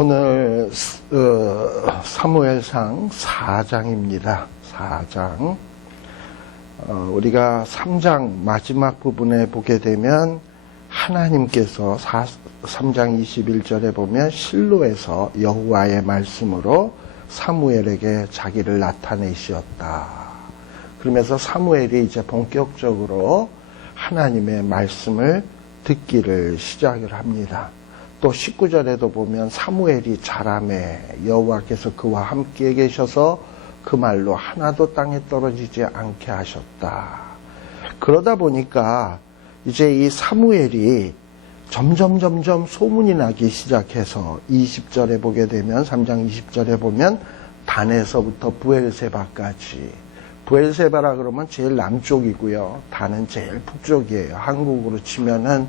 오늘 사무엘상 4장입니다. 4장. 우리가 3장 마지막 부분에 보게 되면 하나님께서 3장 21절에 보면 실로에서 여호와의 말씀으로 사무엘에게 자기를 나타내시었다. 그러면서 사무엘이 이제 본격적으로 하나님의 말씀을 듣기를 시작을 합니다. 또 19절에도 보면 사무엘이 자라매 여호와께서 그와 함께 계셔서 그 말로 하나도 땅에 떨어지지 않게 하셨다. 그러다 보니까 이제 이 사무엘이 점점 소문이 나기 시작해서 20절에 보게 되면 3장 20절에 보면 단에서부터 브엘세바까지, 브엘세바라 그러면 제일 남쪽이고요. 단은 제일 북쪽이에요. 한국으로 치면은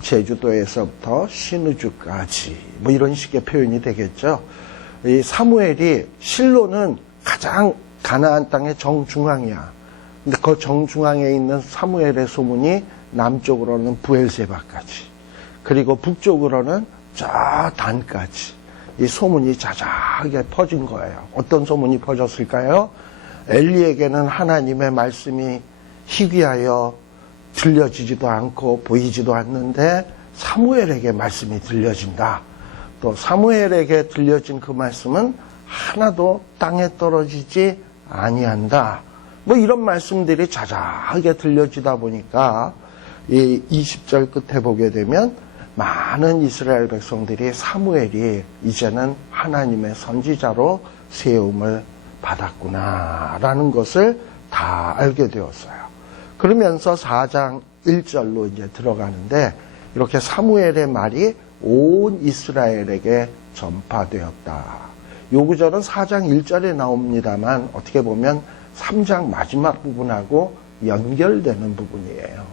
제주도에서부터 신우주까지 뭐 이런 식의 표현이 되겠죠. 이 사무엘이 실로는 가장 가나안 땅의 정중앙이야. 근데 그 정중앙에 있는 사무엘의 소문이 남쪽으로는 브엘세바까지, 그리고 북쪽으로는 저 단까지 이 소문이 자자하게 퍼진 거예요. 어떤 소문이 퍼졌을까요? 엘리에게는 하나님의 말씀이 희귀하여 들려지지도 않고 보이지도 않는데 사무엘에게 말씀이 들려진다. 또 사무엘에게 들려진 그 말씀은 하나도 땅에 떨어지지 아니한다. 뭐 이런 말씀들이 자자하게 들려지다 보니까 이 20절 끝에 보게 되면 많은 이스라엘 백성들이 사무엘이 이제는 하나님의 선지자로 세움을 받았구나라는 것을 다 알게 되었어요. 그러면서 4장 1절로 이제 들어가는데 이렇게 사무엘의 말이 온 이스라엘에게 전파되었다. 요 구절은 4장 1절에 나옵니다만 어떻게 보면 3장 마지막 부분하고 연결되는 부분이에요.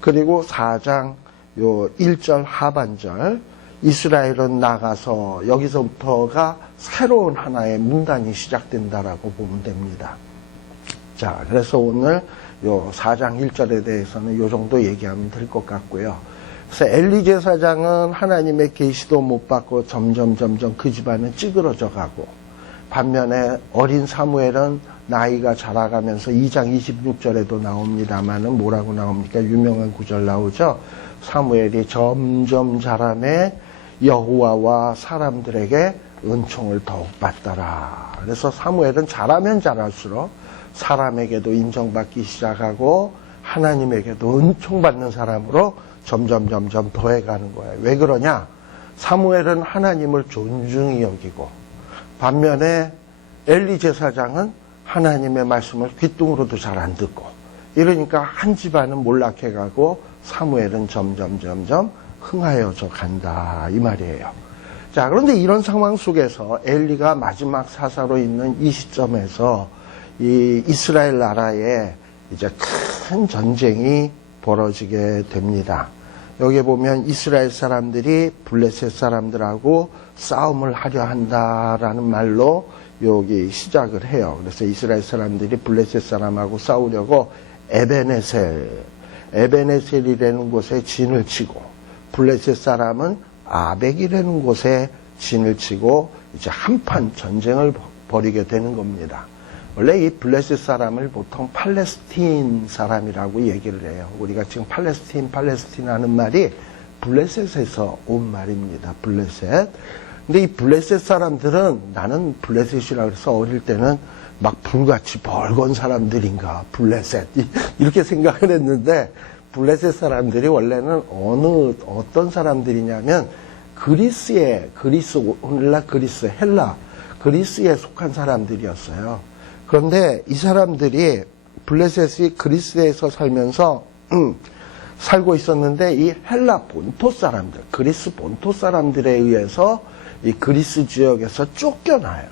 그리고 4장 요 1절 하반절 이스라엘은 나가서 여기서부터가 새로운 하나의 문단이 시작된다라고 보면 됩니다. 자, 그래서 오늘 요 4장 1절에 대해서는 요 정도 얘기하면 될 것 같고요. 그래서 엘리 제사장은 하나님의 계시도 못 받고 점점 그 집안은 찌그러져 가고, 반면에 어린 사무엘은 나이가 자라가면서 2장 26절에도 나옵니다만은 뭐라고 나옵니까? 유명한 구절 나오죠. 사무엘이 점점 자라매 여호와와 사람들에게 은총을 더욱 받더라. 그래서 사무엘은 자라면 자랄수록 사람에게도 인정받기 시작하고 하나님에게도 은총받는 사람으로 점점 더해가는 거예요. 왜 그러냐? 사무엘은 하나님을 존중히 여기고, 반면에 엘리 제사장은 하나님의 말씀을 귓등으로도 잘 안 듣고, 이러니까 한 집안은 몰락해가고 사무엘은 점점 흥하여져 간다 이 말이에요. 자, 그런데 이런 상황 속에서 엘리가 마지막 사사로 있는 이 시점에서 이 이스라엘 나라에 이제 큰 전쟁이 벌어지게 됩니다. 여기 보면 이스라엘 사람들이 블레셋 사람들하고 싸움을 하려 한다라는 말로 여기 시작을 해요. 그래서 이스라엘 사람들이 블레셋 사람하고 싸우려고 에베네셀이라는 곳에 진을 치고, 블레셋 사람은 아벡이라는 곳에 진을 치고 이제 한판 전쟁을 벌이게 되는 겁니다. 원래 이 블레셋 사람을 보통 팔레스틴 사람이라고 얘기를 해요. 우리가 지금 팔레스틴 하는 말이 블레셋에서 온 말입니다. 블레셋. 근데 이 블레셋 사람들은, 나는 블레셋이라 그래서 어릴 때는 막 불같이 벌건 사람들인가, 블레셋. 이렇게 생각을 했는데, 블레셋 사람들이 원래는 어떤 사람들이냐면, 오늘날 헬라, 그리스에 속한 사람들이었어요. 그런데 이 사람들이 블레셋이 그리스에서 살면서 살고 있었는데, 이 헬라 본토 사람들, 그리스 본토 사람들에 의해서 이 그리스 지역에서 쫓겨나요.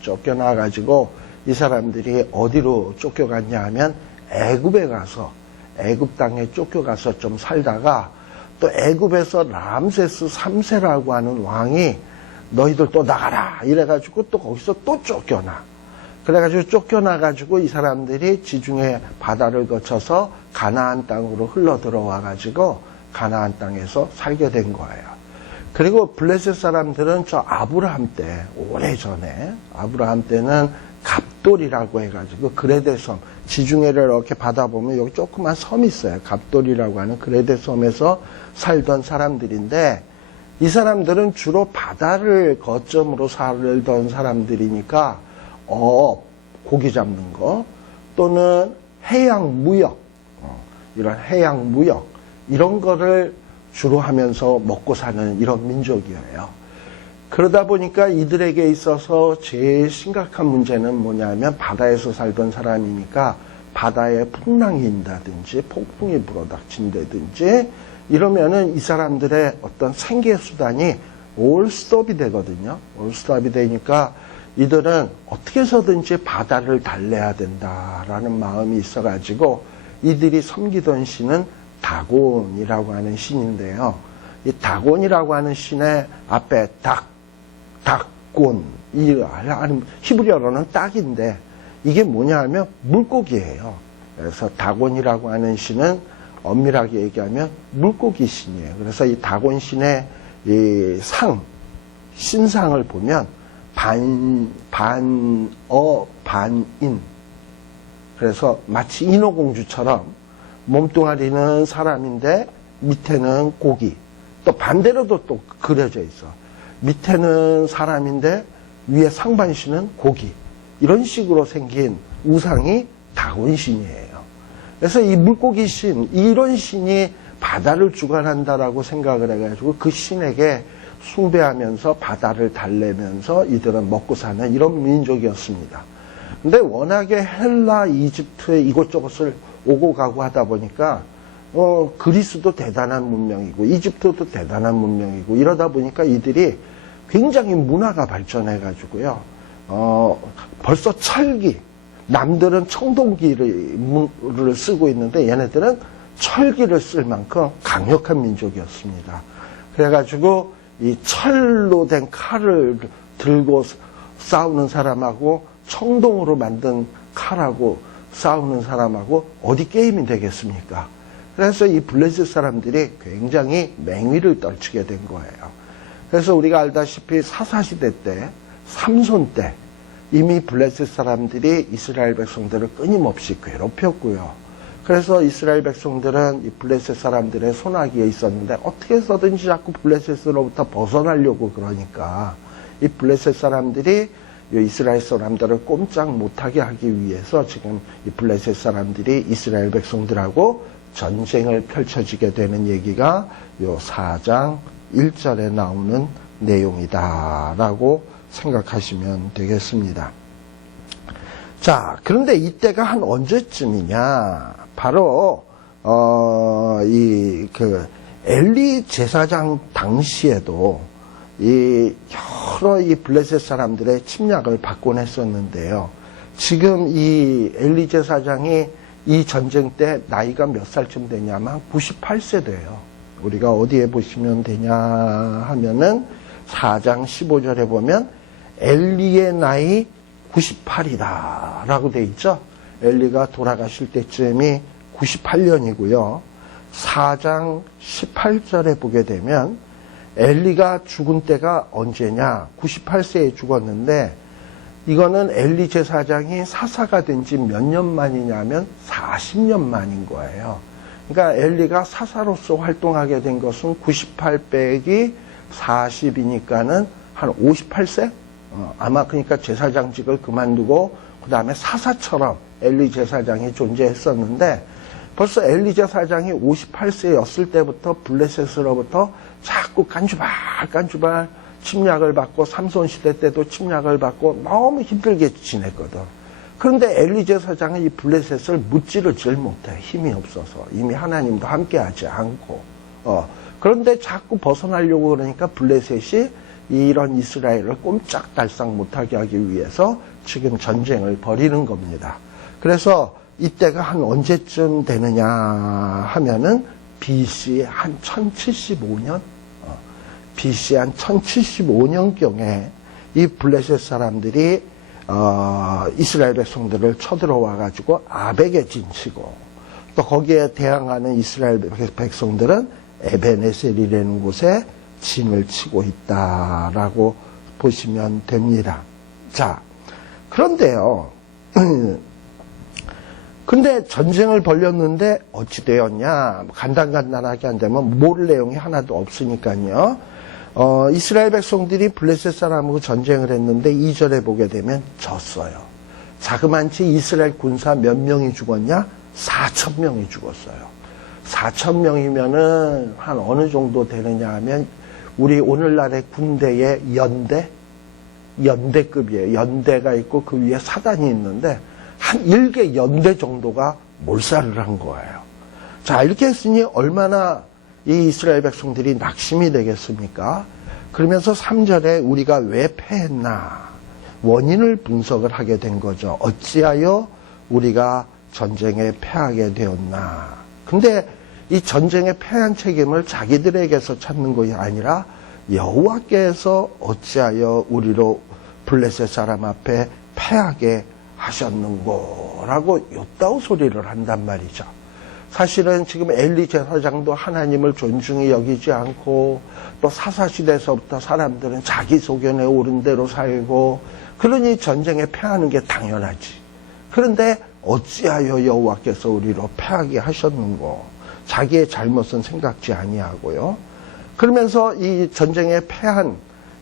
쫓겨나가지고 이 사람들이 어디로 쫓겨갔냐 하면 애굽에 가서, 애굽 땅에 쫓겨가서 좀 살다가, 또 애굽에서 람세스 3세라고 하는 왕이 너희들 또 나가라 이래가지고 또 거기서 또 쫓겨나. 그래가지고 쫓겨나가지고 이 사람들이 지중해 바다를 거쳐서 가나안 땅으로 흘러 들어와가지고 가나안 땅에서 살게 된 거예요. 그리고 블레셋 사람들은 저 아브라함 때, 오래전에, 아브라함 때는 갑돌이라고 해가지고 그레데 섬, 지중해를 이렇게 바다보면 여기 조그만 섬이 있어요. 갑돌이라고 하는 그레데 섬에서 살던 사람들인데, 이 사람들은 주로 바다를 거점으로 살던 사람들이니까 고기 잡는 거 또는 해양 무역, 이런 해양 무역 이런 거를 주로 하면서 먹고 사는 이런 민족이에요. 그러다 보니까 이들에게 있어서 제일 심각한 문제는 뭐냐면 바다에서 살던 사람이니까 바다에 풍랑이 인다든지 폭풍이 불어닥친다든지 이러면은 이 사람들의 어떤 생계 수단이 올스톱이 되거든요. 올스톱이 되니까 이들은 어떻게 해서든지 바다를 달래야 된다라는 마음이 있어가지고 이들이 섬기던 신은 다곤이라고 하는 신인데요. 이 다곤이라고 하는 신의 앞에 닭곤, 이 히브리어로는 딱인데 이게 뭐냐 하면 물고기예요. 그래서 다곤이라고 하는 신은 엄밀하게 얘기하면 물고기 신이에요. 그래서 이 다곤 신의 이 신상을 보면 반어, 반인. 그래서 마치 인어공주처럼 몸뚱아리는 사람인데 밑에는 고기. 또 반대로도 또 그려져 있어. 밑에는 사람인데 위에 상반신은 고기. 이런 식으로 생긴 우상이 다곤신이에요. 그래서 이 물고기 신, 이런 신이 바다를 주관한다라고 생각을 해가지고 그 신에게 숭배하면서 바다를 달래면서 이들은 먹고 사는 이런 민족이었습니다. 근데 워낙에 헬라, 이집트에 이곳저곳을 오고 가고 하다 보니까 그리스도 대단한 문명이고 이집트도 대단한 문명이고 이러다 보니까 이들이 굉장히 문화가 발전해가지고요. 벌써 철기, 남들은 청동기를 쓰고 있는데 얘네들은 철기를 쓸 만큼 강력한 민족이었습니다. 그래가지고 이 철로 된 칼을 들고 싸우는 사람하고 청동으로 만든 칼하고 싸우는 사람하고 어디 게임이 되겠습니까? 그래서 이 블레셋 사람들이 굉장히 맹위를 떨치게 된 거예요. 그래서 우리가 알다시피 사사시대 때, 삼손 때 이미 블레셋 사람들이 이스라엘 백성들을 끊임없이 괴롭혔고요. 그래서 이스라엘 백성들은 이 블레셋 사람들의 손아귀에 있었는데 어떻게 해서든지 자꾸 블레셋으로부터 벗어나려고 그러니까 이 블레셋 사람들이 이 이스라엘 사람들을 꼼짝 못하게 하기 위해서 지금 이 블레셋 사람들이 이스라엘 백성들하고 전쟁을 펼쳐지게 되는 얘기가 요 4장 1절에 나오는 내용이다라고 생각하시면 되겠습니다. 자, 그런데 이때가 한 언제쯤이냐? 바로 엘리 제사장 당시에도 여러 이 블레셋 사람들의 침략을 받곤 했었는데요. 지금 이 엘리 제사장이 이 전쟁 때 나이가 몇 살쯤 되냐면 98세 돼요. 우리가 어디에 보시면 되냐 하면은 4장 15절에 보면 엘리의 나이 98이다 라고 돼 있죠. 엘리가 돌아가실 때쯤이 98년이고요. 4장 18절에 보게 되면 엘리가 죽은 때가 언제냐? 98세에 죽었는데 이거는 엘리 제사장이 사사가 된 지 몇 년 만이냐면 40년 만인 거예요. 그러니까 엘리가 사사로서 활동하게 된 것은 98 빼기 40이니까는 한 58세? 아마 그러니까 제사장직을 그만두고 그 다음에 사사처럼 엘리 제사장이 존재했었는데 벌써 엘리 제사장이 58세였을 때부터 블레셋으로부터 자꾸 깐주발 침략을 받고 삼손 시대 때도 침략을 받고 너무 힘들게 지냈거든. 그런데 엘리 제사장은 이 블레셋을 무찌르질 못해. 힘이 없어서. 이미 하나님도 함께하지 않고. 그런데 자꾸 벗어나려고 그러니까 블레셋이 이런 이스라엘을 꼼짝달싹 못하게 하기 위해서 지금 전쟁을 벌이는 겁니다. 그래서 이때가 한 언제쯤 되느냐 하면은 BC 한 1075년? BC 한 1075년경에 이 블레셋 사람들이 이스라엘 백성들을 쳐들어와가지고 아벡에 진치고 또 거기에 대항하는 이스라엘 백성들은 에베네셀이라는 곳에 진을 치고 있다라고 보시면 됩니다. 자, 그런데요. 근데 전쟁을 벌였는데 어찌 되었냐? 간단하게 한다면 모를 내용이 하나도 없으니까요. 이스라엘 백성들이 블레셋 사람하고 전쟁을 했는데 2절에 보게 되면 졌어요. 자그만치 이스라엘 군사 몇 명이 죽었냐? 4,000명이 죽었어요. 4,000명이면은 한 어느 정도 되느냐 하면 우리 오늘날의 군대의 연대급이에요. 연대가 있고 그 위에 사단이 있는데 한 1개 연대 정도가 몰살을 한 거예요. 자, 이렇게 했으니 얼마나 이 이스라엘 백성들이 낙심이 되겠습니까? 그러면서 3절에 우리가 왜 패했나? 원인을 분석을 하게 된 거죠. 어찌하여 우리가 전쟁에 패하게 되었나? 근데 이 전쟁에 패한 책임을 자기들에게서 찾는 것이 아니라 여호와께서 어찌하여 우리로 블레셋 사람 앞에 패하게 하셨는고 라고 요따우 소리를 한단 말이죠. 사실은 지금 엘리 제사장도 하나님을 존중히 여기지 않고 또 사사시대에서부터 사람들은 자기 소견에 옳은 대로 살고 그러니 전쟁에 패하는 게 당연하지. 그런데 어찌하여 여호와께서 우리로 패하게 하셨는고 자기의 잘못은 생각지 아니하고요. 그러면서 이 전쟁에 패한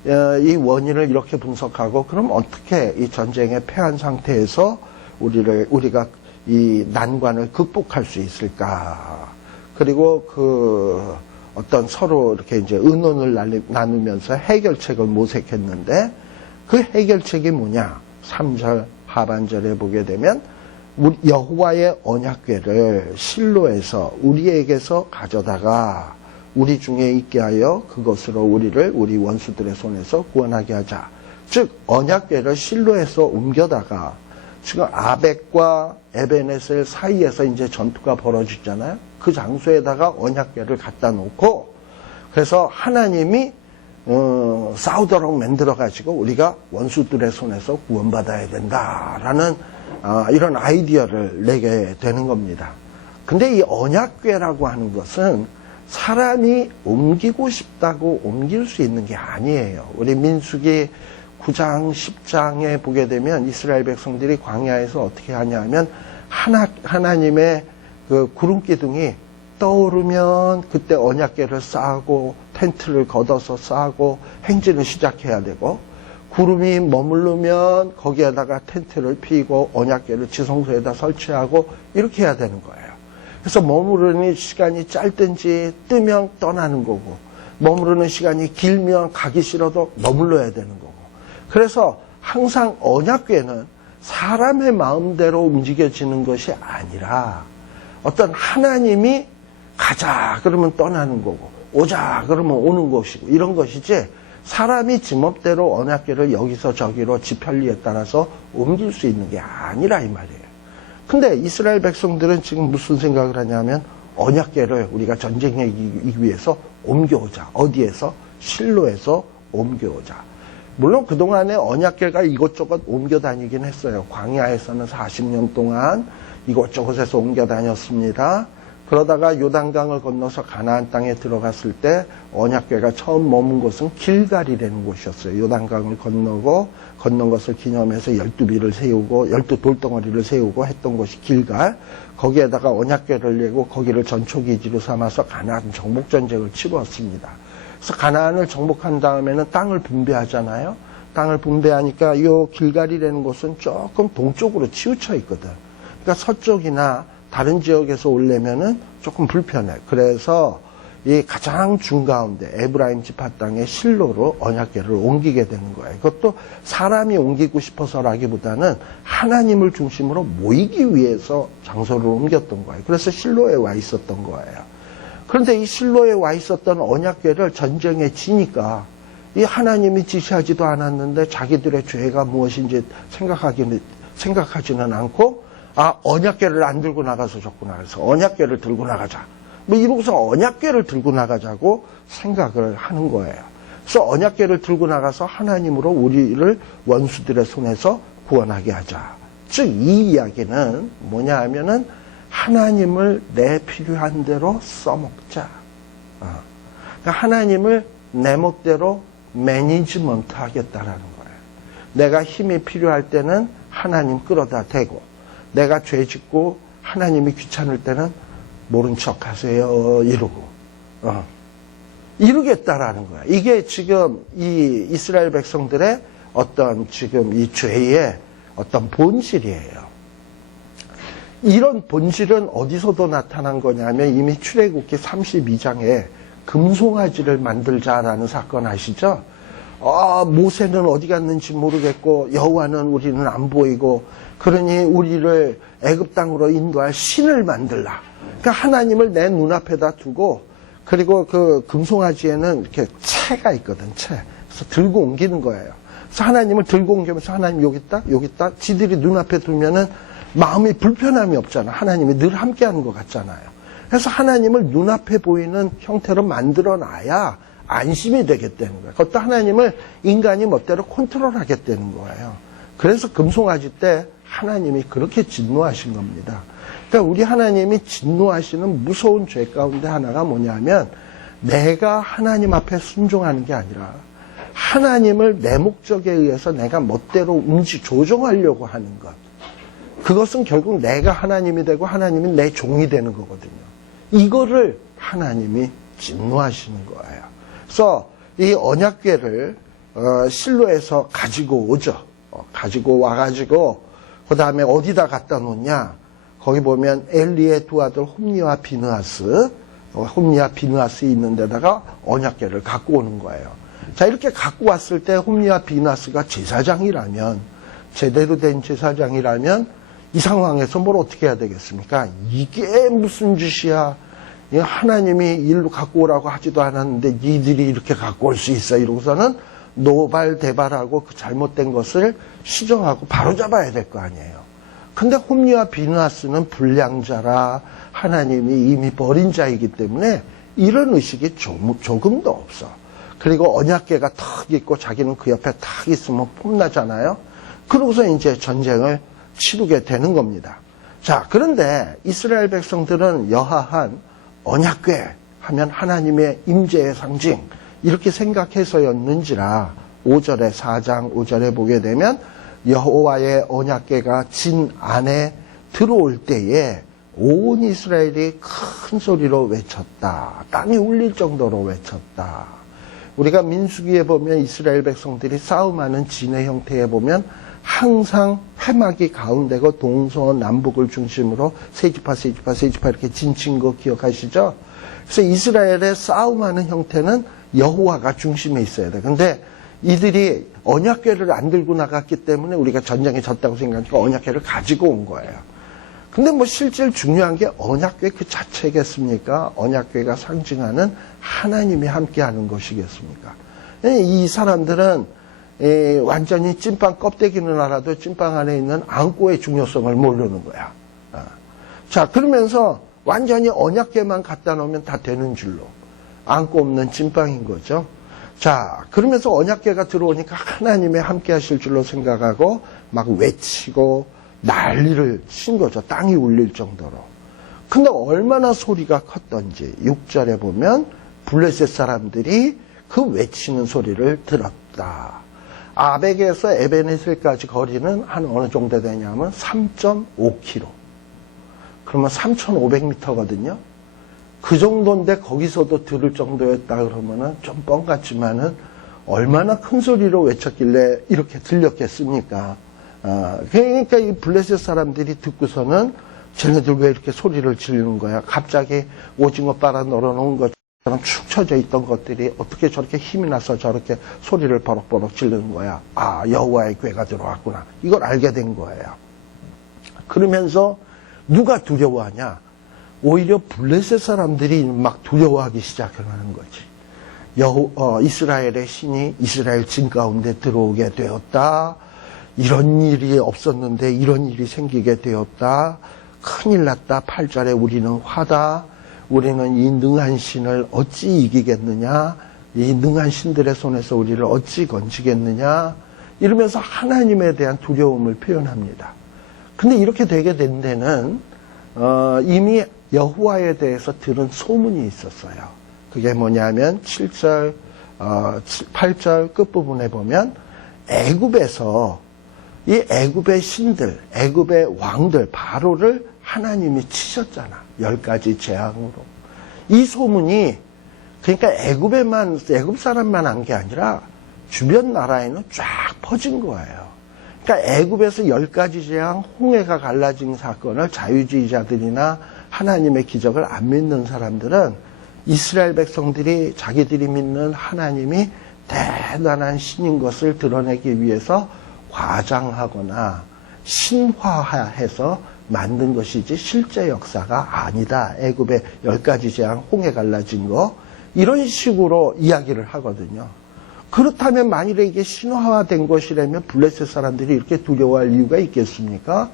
이 원인을 이렇게 분석하고 그럼 어떻게 이 전쟁에 패한 상태에서 우리가 이 난관을 극복할 수 있을까? 그리고 그 어떤 서로 이렇게 이제 의논을 나누면서 해결책을 모색했는데 그 해결책이 뭐냐? 3절 하반절에 보게 되면 여호와의 언약궤를 실로에서 우리에게서 가져다가 우리 중에 있게 하여 그것으로 우리 원수들의 손에서 구원하게 하자. 즉 언약궤를 실로에서 옮겨다가 지금 아벡과 에베네셀 사이에서 이제 전투가 벌어지잖아요. 그 장소에다가 언약궤를 갖다 놓고 그래서 하나님이 싸우도록 만들어가지고 우리가 원수들의 손에서 구원받아야 된다라는 이런 아이디어를 내게 되는 겁니다. 근데 이 언약궤라고 하는 것은 사람이 옮기고 싶다고 옮길 수 있는 게 아니에요. 우리 민수기 9장, 10장에 보게 되면 이스라엘 백성들이 광야에서 어떻게 하냐면 하나님의 그 구름 기둥이 떠오르면 그때 언약궤를 쌓고 텐트를 걷어서 쌓고 행진을 시작해야 되고 구름이 머무르면 거기에다가 텐트를 피고 언약궤를 지성소에다 설치하고 이렇게 해야 되는 거예요. 그래서 머무르는 시간이 짧든지 뜨면 떠나는 거고 머무르는 시간이 길면 가기 싫어도 머물러야 되는 거고 그래서 항상 언약궤는 사람의 마음대로 움직여지는 것이 아니라 어떤 하나님이 가자 그러면 떠나는 거고 오자 그러면 오는 것이고 이런 것이지 사람이 지멋대로 언약궤를 여기서 저기로 지 편리에 따라서 옮길 수 있는 게 아니라 이 말이에요. 근데 이스라엘 백성들은 지금 무슨 생각을 하냐면 언약궤를 우리가 전쟁에 이기기 위해서 옮겨오자. 어디에서? 실로에서 옮겨오자. 물론 그동안에 언약궤가 이곳저곳 옮겨 다니긴 했어요. 광야에서는 40년 동안 이곳저곳에서 옮겨 다녔습니다. 그러다가 요단강을 건너서 가나안 땅에 들어갔을 때 언약궤가 처음 머문 곳은 길갈이라는 곳이었어요. 요단강을 건넌 것을 기념해서 12비를 세우고 12돌덩어리를 세우고 했던 곳이 길갈. 거기에다가 언약궤를 내고 거기를 전초기지로 삼아서 가나안 정복전쟁을 치루었습니다. 그래서 가나안을 정복한 다음에는 땅을 분배하잖아요. 땅을 분배하니까 이 길갈이라는 곳은 조금 동쪽으로 치우쳐 있거든. 그러니까 서쪽이나 다른 지역에서 오려면은 조금 불편해. 그래서 이 가장 중가운데 에브라임 지파 땅의 실로로 언약궤를 옮기게 되는 거예요. 그것도 사람이 옮기고 싶어서라기보다는 하나님을 중심으로 모이기 위해서 장소를 옮겼던 거예요. 그래서 실로에 와 있었던 거예요. 그런데 이 실로에 와 있었던 언약궤를 전쟁에 지니까 이 하나님이 지시하지도 않았는데 자기들의 죄가 무엇인지 생각하지는 않고 언약궤를 안 들고 나가서 줬구나. 그래서 언약궤를 들고 나가자. 뭐 이러고서 언약궤를 들고 나가자고 생각을 하는 거예요. 그래서 언약궤를 들고 나가서 하나님으로 우리를 원수들의 손에서 구원하게 하자. 즉 이 이야기는 뭐냐 하면은 하나님을 내 필요한 대로 써먹자. 그러니까 하나님을 내 멋대로 매니지먼트 하겠다라는 거예요. 내가 힘이 필요할 때는 하나님 끌어다 대고, 내가 죄 짓고 하나님이 귀찮을 때는 모른 척 하세요 이러고 이루겠다라는 거야. 이게 지금 이 이스라엘 백성들의 어떤 지금 이 죄의 어떤 본질이에요. 이런 본질은 어디서도 나타난 거냐면 이미 출애굽기 32장에 금송아지를 만들자라는 사건 아시죠? 모세는 어디 갔는지 모르겠고 여호와는 우리는 안 보이고 그러니 우리를 애굽 땅으로 인도할 신을 만들라. 그러니까 하나님을 내 눈앞에다 두고 그리고 그 금송아지에는 이렇게 채가 있거든, 채. 그래서 들고 옮기는 거예요. 그래서 하나님을 들고 옮기면서 하나님 여기 있다, 여기 있다. 지들이 눈앞에 두면은 마음이 불편함이 없잖아. 하나님이 늘 함께하는 것 같잖아요. 그래서 하나님을 눈앞에 보이는 형태로 만들어놔야 안심이 되겠다는 거예요. 그것도 하나님을 인간이 멋대로 컨트롤하겠다는 거예요. 그래서 금송아지 때 하나님이 그렇게 진노하신 겁니다. 그러니까 우리 하나님이 진노하시는 무서운 죄 가운데 하나가 뭐냐면 내가 하나님 앞에 순종하는 게 아니라 하나님을 내 목적에 의해서 내가 멋대로 조종하려고 하는 것. 그것은 결국 내가 하나님이 되고 하나님이 내 종이 되는 거거든요. 이거를 하나님이 진노하시는 거예요. 그래서 이 언약궤를 실로에서 가지고 오죠. 가지고 와가지고 그 다음에 어디다 갖다 놓냐. 거기 보면 엘리의 두 아들 홈니와 비느하스, 홈니와 비느하스 있는 데다가 언약궤를 갖고 오는 거예요. 자, 이렇게 갖고 왔을 때 홈니와 비느하스가 제사장이라면, 제대로 된 제사장이라면 이 상황에서 뭘 어떻게 해야 되겠습니까? 이게 무슨 짓이야. 하나님이 일로 갖고 오라고 하지도 않았는데 니들이 이렇게 갖고 올 수 있어. 이러고서는 노발대발하고 그 잘못된 것을 시정하고 바로잡아야 될 거 아니에요. 근데 홈리와 비느하스는 불량자라 하나님이 이미 버린 자이기 때문에 이런 의식이 조금도 없어. 그리고 언약궤가 탁 있고 자기는 그 옆에 탁 있으면 폼나잖아요. 그러고서 이제 전쟁을 치르게 되는 겁니다. 자, 그런데 이스라엘 백성들은 여하한 언약궤 하면 하나님의 임재의 상징 이렇게 생각해서였는지라 5절에 4장 5절에 보게 되면 여호와의 언약궤가 진 안에 들어올 때에 온 이스라엘이 큰 소리로 외쳤다. 땅이 울릴 정도로 외쳤다. 우리가 민수기에 보면 이스라엘 백성들이 싸움하는 진의 형태에 보면 항상 회막이 가운데고 동서남북을 중심으로 세지파 이렇게 진친 거 기억하시죠? 그래서 이스라엘의 싸움하는 형태는 여호와가 중심에 있어야 돼. 근데 이들이 언약궤를 안 들고 나갔기 때문에 우리가 전쟁에 졌다고 생각하니까 언약궤를 가지고 온 거예요. 근데 뭐 실제로 중요한 게 언약궤 그 자체겠습니까? 언약궤가 상징하는 하나님이 함께하는 것이겠습니까? 이 사람들은 완전히 찐빵 껍데기는 알아도 찐빵 안에 있는 앙꼬의 중요성을 모르는 거야. 자, 그러면서 완전히 언약궤만 갖다 놓으면 다 되는 줄로 앙꼬 없는 찐빵인 거죠. 자, 그러면서 언약궤가 들어오니까 하나님의 함께 하실 줄로 생각하고 막 외치고 난리를 친 거죠. 땅이 울릴 정도로. 근데 얼마나 소리가 컸던지 6절에 보면 블레셋 사람들이 그 외치는 소리를 들었다. 아벡에서 에베네셀까지 거리는 한 어느 정도 되냐면 3.5km. 그러면 3,500m거든요. 그 정도인데 거기서도 들을 정도였다 그러면은 좀 뻥 같지만은 얼마나 큰 소리로 외쳤길래 이렇게 들렸겠습니까? 그러니까 이 블레셋 사람들이 듣고서는 쟤네들 왜 이렇게 소리를 지르는 거야? 갑자기 오징어 빨아 널어놓은 것처럼 축 처져 있던 것들이 어떻게 저렇게 힘이 나서 저렇게 소리를 버럭버럭 지르는 거야? 아, 여호와의 궤가 들어왔구나. 이걸 알게 된 거예요. 그러면서 누가 두려워하냐? 오히려 블레셋 사람들이 막 두려워하기 시작하는 거지. 이스라엘의 신이 이스라엘 진 가운데 들어오게 되었다. 이런 일이 없었는데 이런 일이 생기게 되었다. 큰일 났다. 8절에 우리는 화다. 우리는 이 능한 신을 어찌 이기겠느냐. 이 능한 신들의 손에서 우리를 어찌 건지겠느냐. 이러면서 하나님에 대한 두려움을 표현합니다. 근데 이렇게 되게 된 데는 이미 여호와에 대해서 들은 소문이 있었어요. 그게 뭐냐면 7절 8절 끝부분에 보면 애굽에서 이 애굽의 신들, 애굽의 왕들, 바로를 하나님이 치셨잖아. 10가지 재앙으로. 이 소문이 그러니까 애굽 사람만 한 게 아니라 주변 나라에는 쫙 퍼진 거예요. 그러니까 애굽에서 10가지 재앙, 홍해가 갈라진 사건을 자유주의자들이나 하나님의 기적을 안 믿는 사람들은 이스라엘 백성들이 자기들이 믿는 하나님이 대단한 신인 것을 드러내기 위해서 과장하거나 신화해서 만든 것이지 실제 역사가 아니다. 애굽의 10가지 재앙, 홍해 갈라진 거 이런 식으로 이야기를 하거든요. 그렇다면 만일에 이게 신화화된 것이라면 블레셋 사람들이 이렇게 두려워할 이유가 있겠습니까?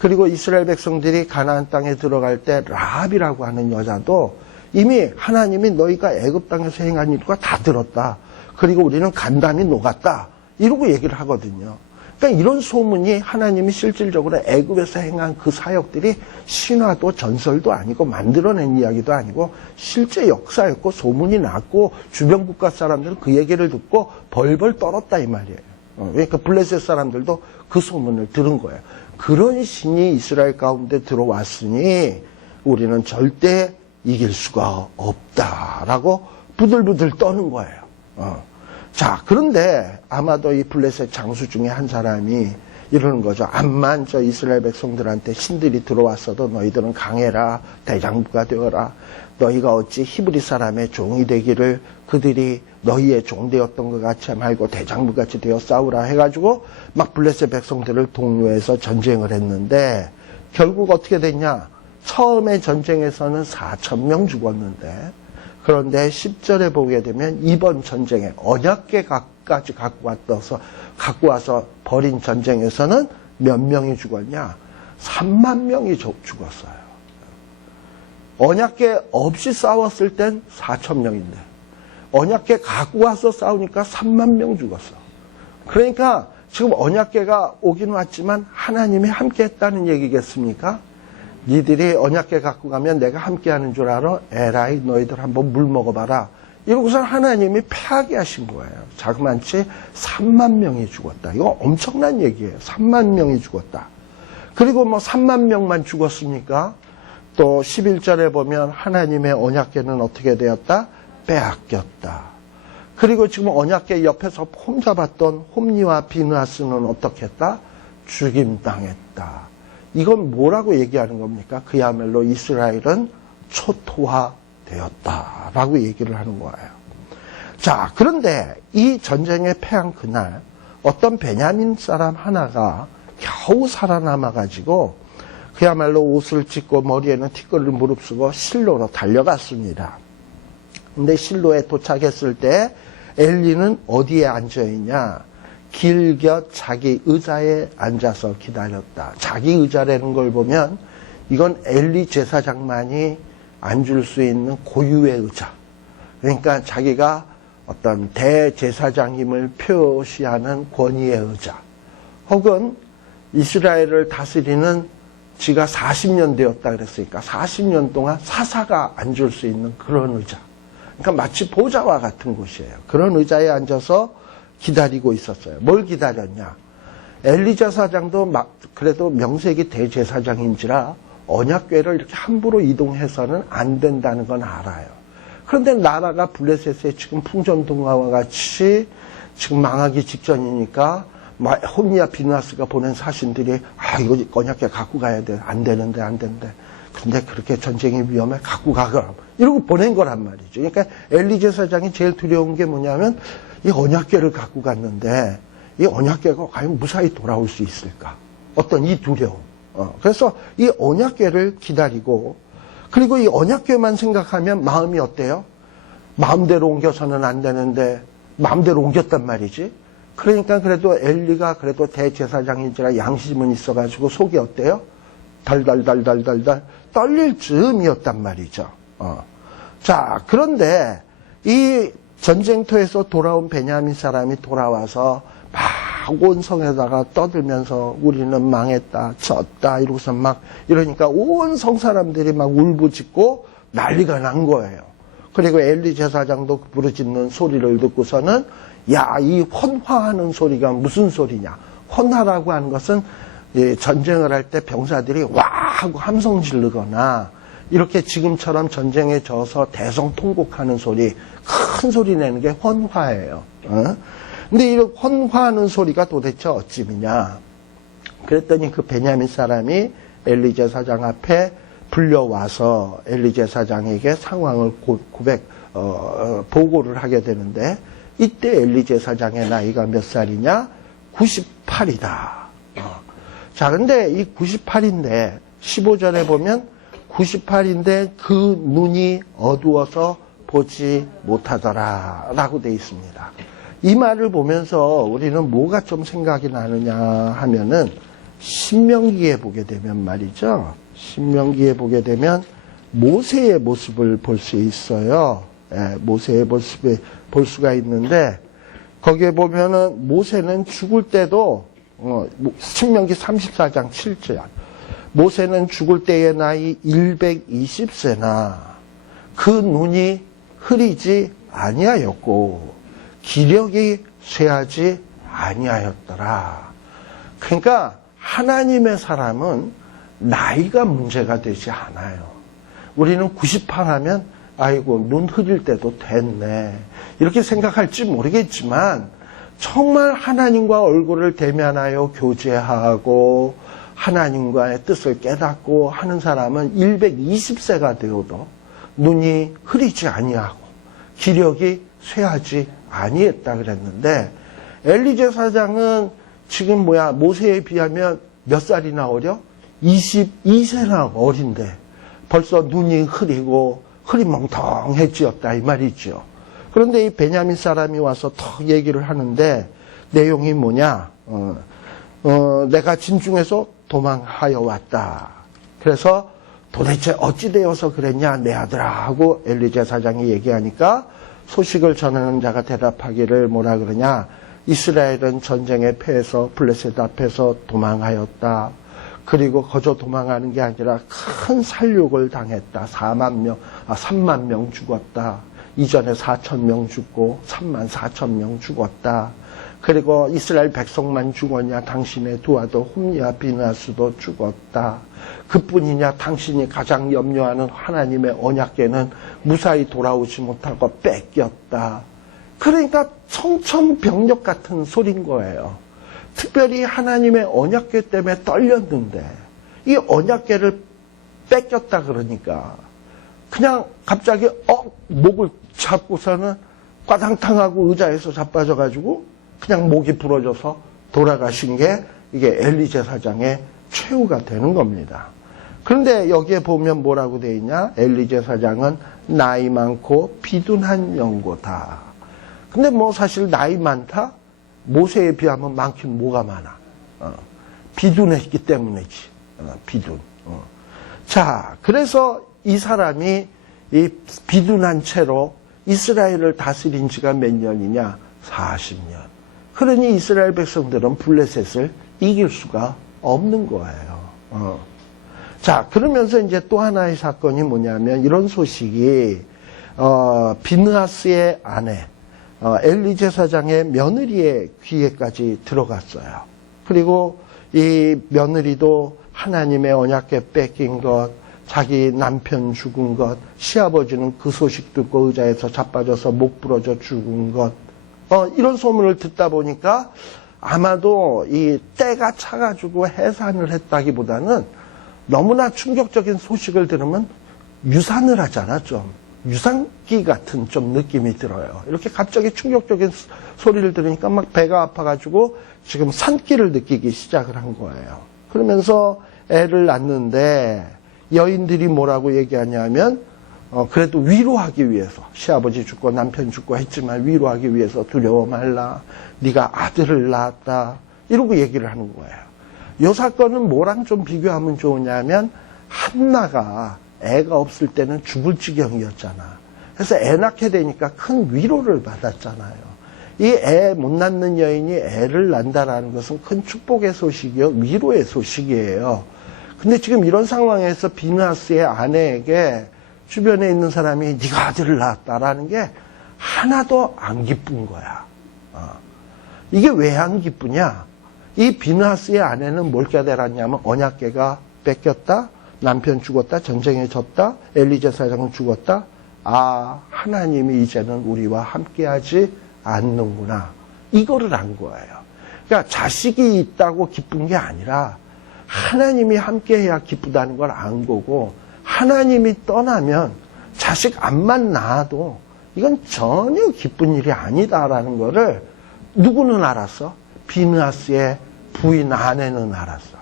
그리고 이스라엘 백성들이 가나안 땅에 들어갈 때 라합이라고 하는 여자도 이미 하나님이 너희가 애굽 땅에서 행한 일과 다 들었다. 그리고 우리는 간담이 녹았다. 이러고 얘기를 하거든요. 그러니까 이런 소문이 하나님이 실질적으로 애굽에서 행한 그 사역들이 신화도 전설도 아니고 만들어낸 이야기도 아니고 실제 역사였고 소문이 났고 주변 국가 사람들은 그 얘기를 듣고 벌벌 떨었다 이 말이에요. 그러니까 블레셋 사람들도 그 소문을 들은 거예요. 그런 신이 이스라엘 가운데 들어왔으니 우리는 절대 이길 수가 없다라고 부들부들 떠는 거예요. 자, 그런데 아마도 이 블레셋 장수 중에 한 사람이 이러는 거죠. 암만 저 이스라엘 백성들한테 신들이 들어왔어도 너희들은 강해라, 대장부가 되어라. 너희가 어찌 히브리 사람의 종이 되기를 그들이 너희의 종 되었던 것 같이 말고 대장부같이 되어 싸우라 해가지고 막 블레셋 백성들을 동요해서 전쟁을 했는데 결국 어떻게 됐냐? 처음에 전쟁에서는 4,000명 죽었는데 그런데 10절에 보게 되면 이번 전쟁에 언약궤까지 갖고 와서 벌인 전쟁에서는 몇 명이 죽었냐? 3만 명이 죽었어요. 언약궤 없이 싸웠을 땐 4,000명인데 언약궤 갖고 와서 싸우니까 3만 명 죽었어. 그러니까 지금 언약궤가 오긴 왔지만 하나님이 함께 했다는 얘기겠습니까? 니들이 언약궤 갖고 가면 내가 함께하는 줄 알아? 에라이 너희들 한번 물 먹어봐라. 이러고서 하나님이 패하게 하신 거예요. 자그만치 3만 명이 죽었다. 이거 엄청난 얘기예요. 3만 명이 죽었다. 그리고 뭐 3만 명만 죽었습니까? 또 11절에 보면 하나님의 언약궤는 어떻게 되었다? 빼앗겼다. 그리고 지금 언약궤 옆에서 폼 잡았던 홈니와 비느하스는 어떻게 했다? 죽임당했다. 이건 뭐라고 얘기하는 겁니까? 그야말로 이스라엘은 초토화되었다라고 얘기를 하는 거예요. 자, 그런데 이 전쟁에 패한 그날 어떤 베냐민 사람 하나가 겨우 살아남아가지고 그야말로 옷을 찢고 머리에는 티끌을 무릅쓰고 실로로 달려갔습니다. 근데 실로에 도착했을 때 엘리는 어디에 앉아있냐? 길 곁 자기 의자에 앉아서 기다렸다. 자기 의자라는 걸 보면 이건 엘리 제사장만이 앉을 수 있는 고유의 의자. 그러니까 자기가 어떤 대제사장임을 표시하는 권위의 의자. 혹은 이스라엘을 다스리는 지가 40년 되었다 그랬으니까 40년 동안 사사가 앉을 수 있는 그런 의자. 그러니까 마치 보좌와 같은 곳이에요. 그런 의자에 앉아서 기다리고 있었어요. 뭘 기다렸냐? 엘리 제사장도 그래도 명색이 대제사장인지라 언약궤를 이렇게 함부로 이동해서는 안 된다는 건 알아요. 그런데 나라가 블레셋에 지금 풍전등화와 같이 지금 망하기 직전이니까 홈니와 비느하스가 보낸 사신들이 이거 언약궤 갖고 가야 돼. 안 되는데. 근데 그렇게 전쟁이 위험해. 갖고 가거라. 이러고 보낸 거란 말이죠. 그러니까 엘리 제사장이 제일 두려운 게 뭐냐면 이 언약궤를 갖고 갔는데 이 언약궤가 과연 무사히 돌아올 수 있을까? 어떤 이 두려움. 그래서 이 언약궤를 기다리고 그리고 이 언약궤만 생각하면 마음이 어때요? 마음대로 옮겨서는 안 되는데 마음대로 옮겼단 말이지. 그러니까 그래도 엘리가 그래도 대제사장인지라 양심은 있어가지고 속이 어때요? 달달달달달달 떨릴 즈음이었단 말이죠. 자, 그런데 이 전쟁터에서 돌아온 베냐민 사람이 돌아와서 막 온 성에다가 떠들면서 우리는 망했다, 졌다 이러고서 막 이러니까 온 성 사람들이 막 울부짖고 난리가 난 거예요. 그리고 엘리 제사장도 부르짖는 소리를 듣고서는 야, 이 헌화하는 소리가 무슨 소리냐. 헌화라고 하는 것은 전쟁을 할 때 병사들이 와 하고 함성 지르거나 이렇게 지금처럼 전쟁에 져서 대성통곡하는 소리, 큰 소리 내는 게 헌화예요. 근데 이 헌화하는 소리가 도대체 어찌미냐. 그랬더니 그 베냐민 사람이 엘리 제사장 앞에 불려와서 엘리 제사장에게 상황을 보고를 하게 되는데, 이때 엘리 제사장의 나이가 몇 살이냐? 98이다. 자, 근데 이 98인데 15절에 보면 98인데 그 눈이 어두워서 보지 못하더라 라고 되어 있습니다. 이 말을 보면서 우리는 뭐가 좀 생각이 나느냐 하면은 신명기에 보게 되면 말이죠. 신명기에 보게 되면 모세의 모습을 볼 수 있어요. 모세의 모습을 볼 수가 있는데, 거기에 보면은 모세는 죽을 때도 신명기 34장 7절, 모세는 죽을 때의 나이 120세나 그 눈이 흐리지 아니하였고 기력이 쇠하지 아니하였더라. 그러니까 하나님의 사람은 나이가 문제가 되지 않아요. 우리는 98하면 아이고 눈 흐릴 때도 됐네 이렇게 생각할지 모르겠지만, 정말 하나님과 얼굴을 대면하여 교제하고 하나님과의 뜻을 깨닫고 하는 사람은 120세가 되어도 눈이 흐리지 아니하고 기력이 쇠하지 아니했다 그랬는데, 엘리 제사장은 지금 모세에 비하면 몇 살이나 어려? 22세나 어린데 벌써 눈이 흐리고 흐리멍텅해지었다 이 말이죠. 그런데 이 베냐민 사람이 와서 턱 얘기를 하는데 내용이 뭐냐? 내가 진중에서 도망하여 왔다. 그래서 도대체 어찌 되어서 그랬냐 내 아들아 하고 엘리 제사장이 얘기하니까, 소식을 전하는 자가 대답하기를 뭐라 그러냐? 이스라엘은 전쟁에 패해서 블레셋 앞에서 도망하였다. 그리고 거저 도망하는 게 아니라 큰 살육을 당했다. 3만 명 죽었다. 이전에 4천 명 죽고 3만 4천 명 죽었다. 그리고 이스라엘 백성만 죽었냐? 당신의 두 아들 홈리와 비느하스도 죽었다. 그뿐이냐? 당신이 가장 염려하는 하나님의 언약궤는 무사히 돌아오지 못하고 뺏겼다. 그러니까 청천벽력 같은 소린 거예요. 특별히 하나님의 언약궤 때문에 떨렸는데 이 언약궤를 뺏겼다 그러니까 그냥 갑자기 목을 잡고서는 꽈당탕하고 의자에서 자빠져가지고 그냥 목이 부러져서 돌아가신 게 이게 엘리 제사장의 최후가 되는 겁니다. 그런데 여기에 보면 뭐라고 되어 있냐? 엘리 제사장은 나이 많고 비둔한 연고다. 근데 뭐 사실 나이 많다? 모세에 비하면 많긴 뭐가 많아. 비둔했기 때문이지. 비둔. 자, 그래서 이 사람이 이 비둔한 채로 이스라엘을 다스린 지가 몇 년이냐? 40년. 그러니 이스라엘 백성들은 블레셋을 이길 수가 없는 거예요. 자, 그러면서 이제 또 하나의 사건이 뭐냐면 이런 소식이 비느하스의 아내 엘리 제사장의 며느리의 귀에까지 들어갔어요. 그리고 이 며느리도 하나님의 언약궤 뺏긴 것, 자기 남편 죽은 것, 시아버지는 그 소식 듣고 의자에서 자빠져서 목 부러져 죽은 것, 이런 소문을 듣다 보니까 아마도 이 때가 차가지고 해산을 했다기보다는 너무나 충격적인 소식을 들으면 유산을 하잖아, 좀. 유산기 같은 좀 느낌이 들어요. 이렇게 갑자기 충격적인 소리를 들으니까 막 배가 아파가지고 지금 산기를 느끼기 시작을 한 거예요. 그러면서 애를 낳는데 여인들이 뭐라고 얘기하냐면 그래도 위로하기 위해서, 시아버지 죽고 남편 죽고 했지만 위로하기 위해서 두려워 말라, 네가 아들을 낳았다, 이러고 얘기를 하는 거예요. 이 사건은 뭐랑 좀 비교하면 좋으냐면 한나가 애가 없을 때는 죽을 지경이었잖아. 그래서 애 낳게 되니까 큰 위로를 받았잖아요. 이 애 못 낳는 여인이 애를 낳는다라는 것은 큰 축복의 소식이요, 위로의 소식이에요. 근데 지금 이런 상황에서 비느하스의 아내에게 주변에 있는 사람이 네가 아들을 낳았다라는 게 하나도 안 기쁜 거야. 이게 왜 안 기쁘냐? 이 비느하스의 아내는 뭘 깨달았냐면 언약궤가 뺏겼다, 남편 죽었다, 전쟁에 졌다, 엘리 제사장은 죽었다. 아, 하나님이 이제는 우리와 함께하지 않는구나. 이거를 안 거예요. 그러니까 자식이 있다고 기쁜 게 아니라 하나님이 함께해야 기쁘다는 걸 안 거고, 하나님이 떠나면 자식 암만 낳아도 이건 전혀 기쁜 일이 아니다라는 거를 누구는 알았어? 비느하스의 부인 아내는 알았어.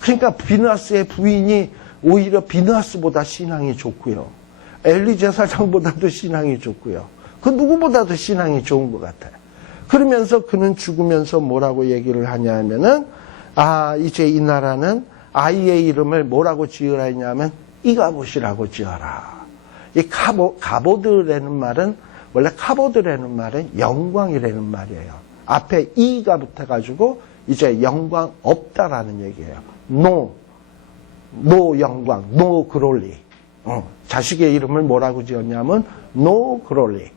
그러니까 비느하스의 부인이 오히려 비느하스보다 신앙이 좋고요. 엘리 제사장보다도 신앙이 좋고요. 그 누구보다도 신앙이 좋은 것 같아요. 그러면서 그는 죽으면서 뭐라고 얘기를 하냐면은, 아, 이제 이 나라는 아이의 이름을 뭐라고 지으라 했냐면 이가봇이라고 지어라. 이 가보드라는 말은, 원래 카보드라는 말은 영광이라는 말이에요. 앞에 이가 붙어가지고 이제 영광 없다라는 얘기예요. no 영광, no glory. 자식의 이름을 뭐라고 지었냐면 no glory.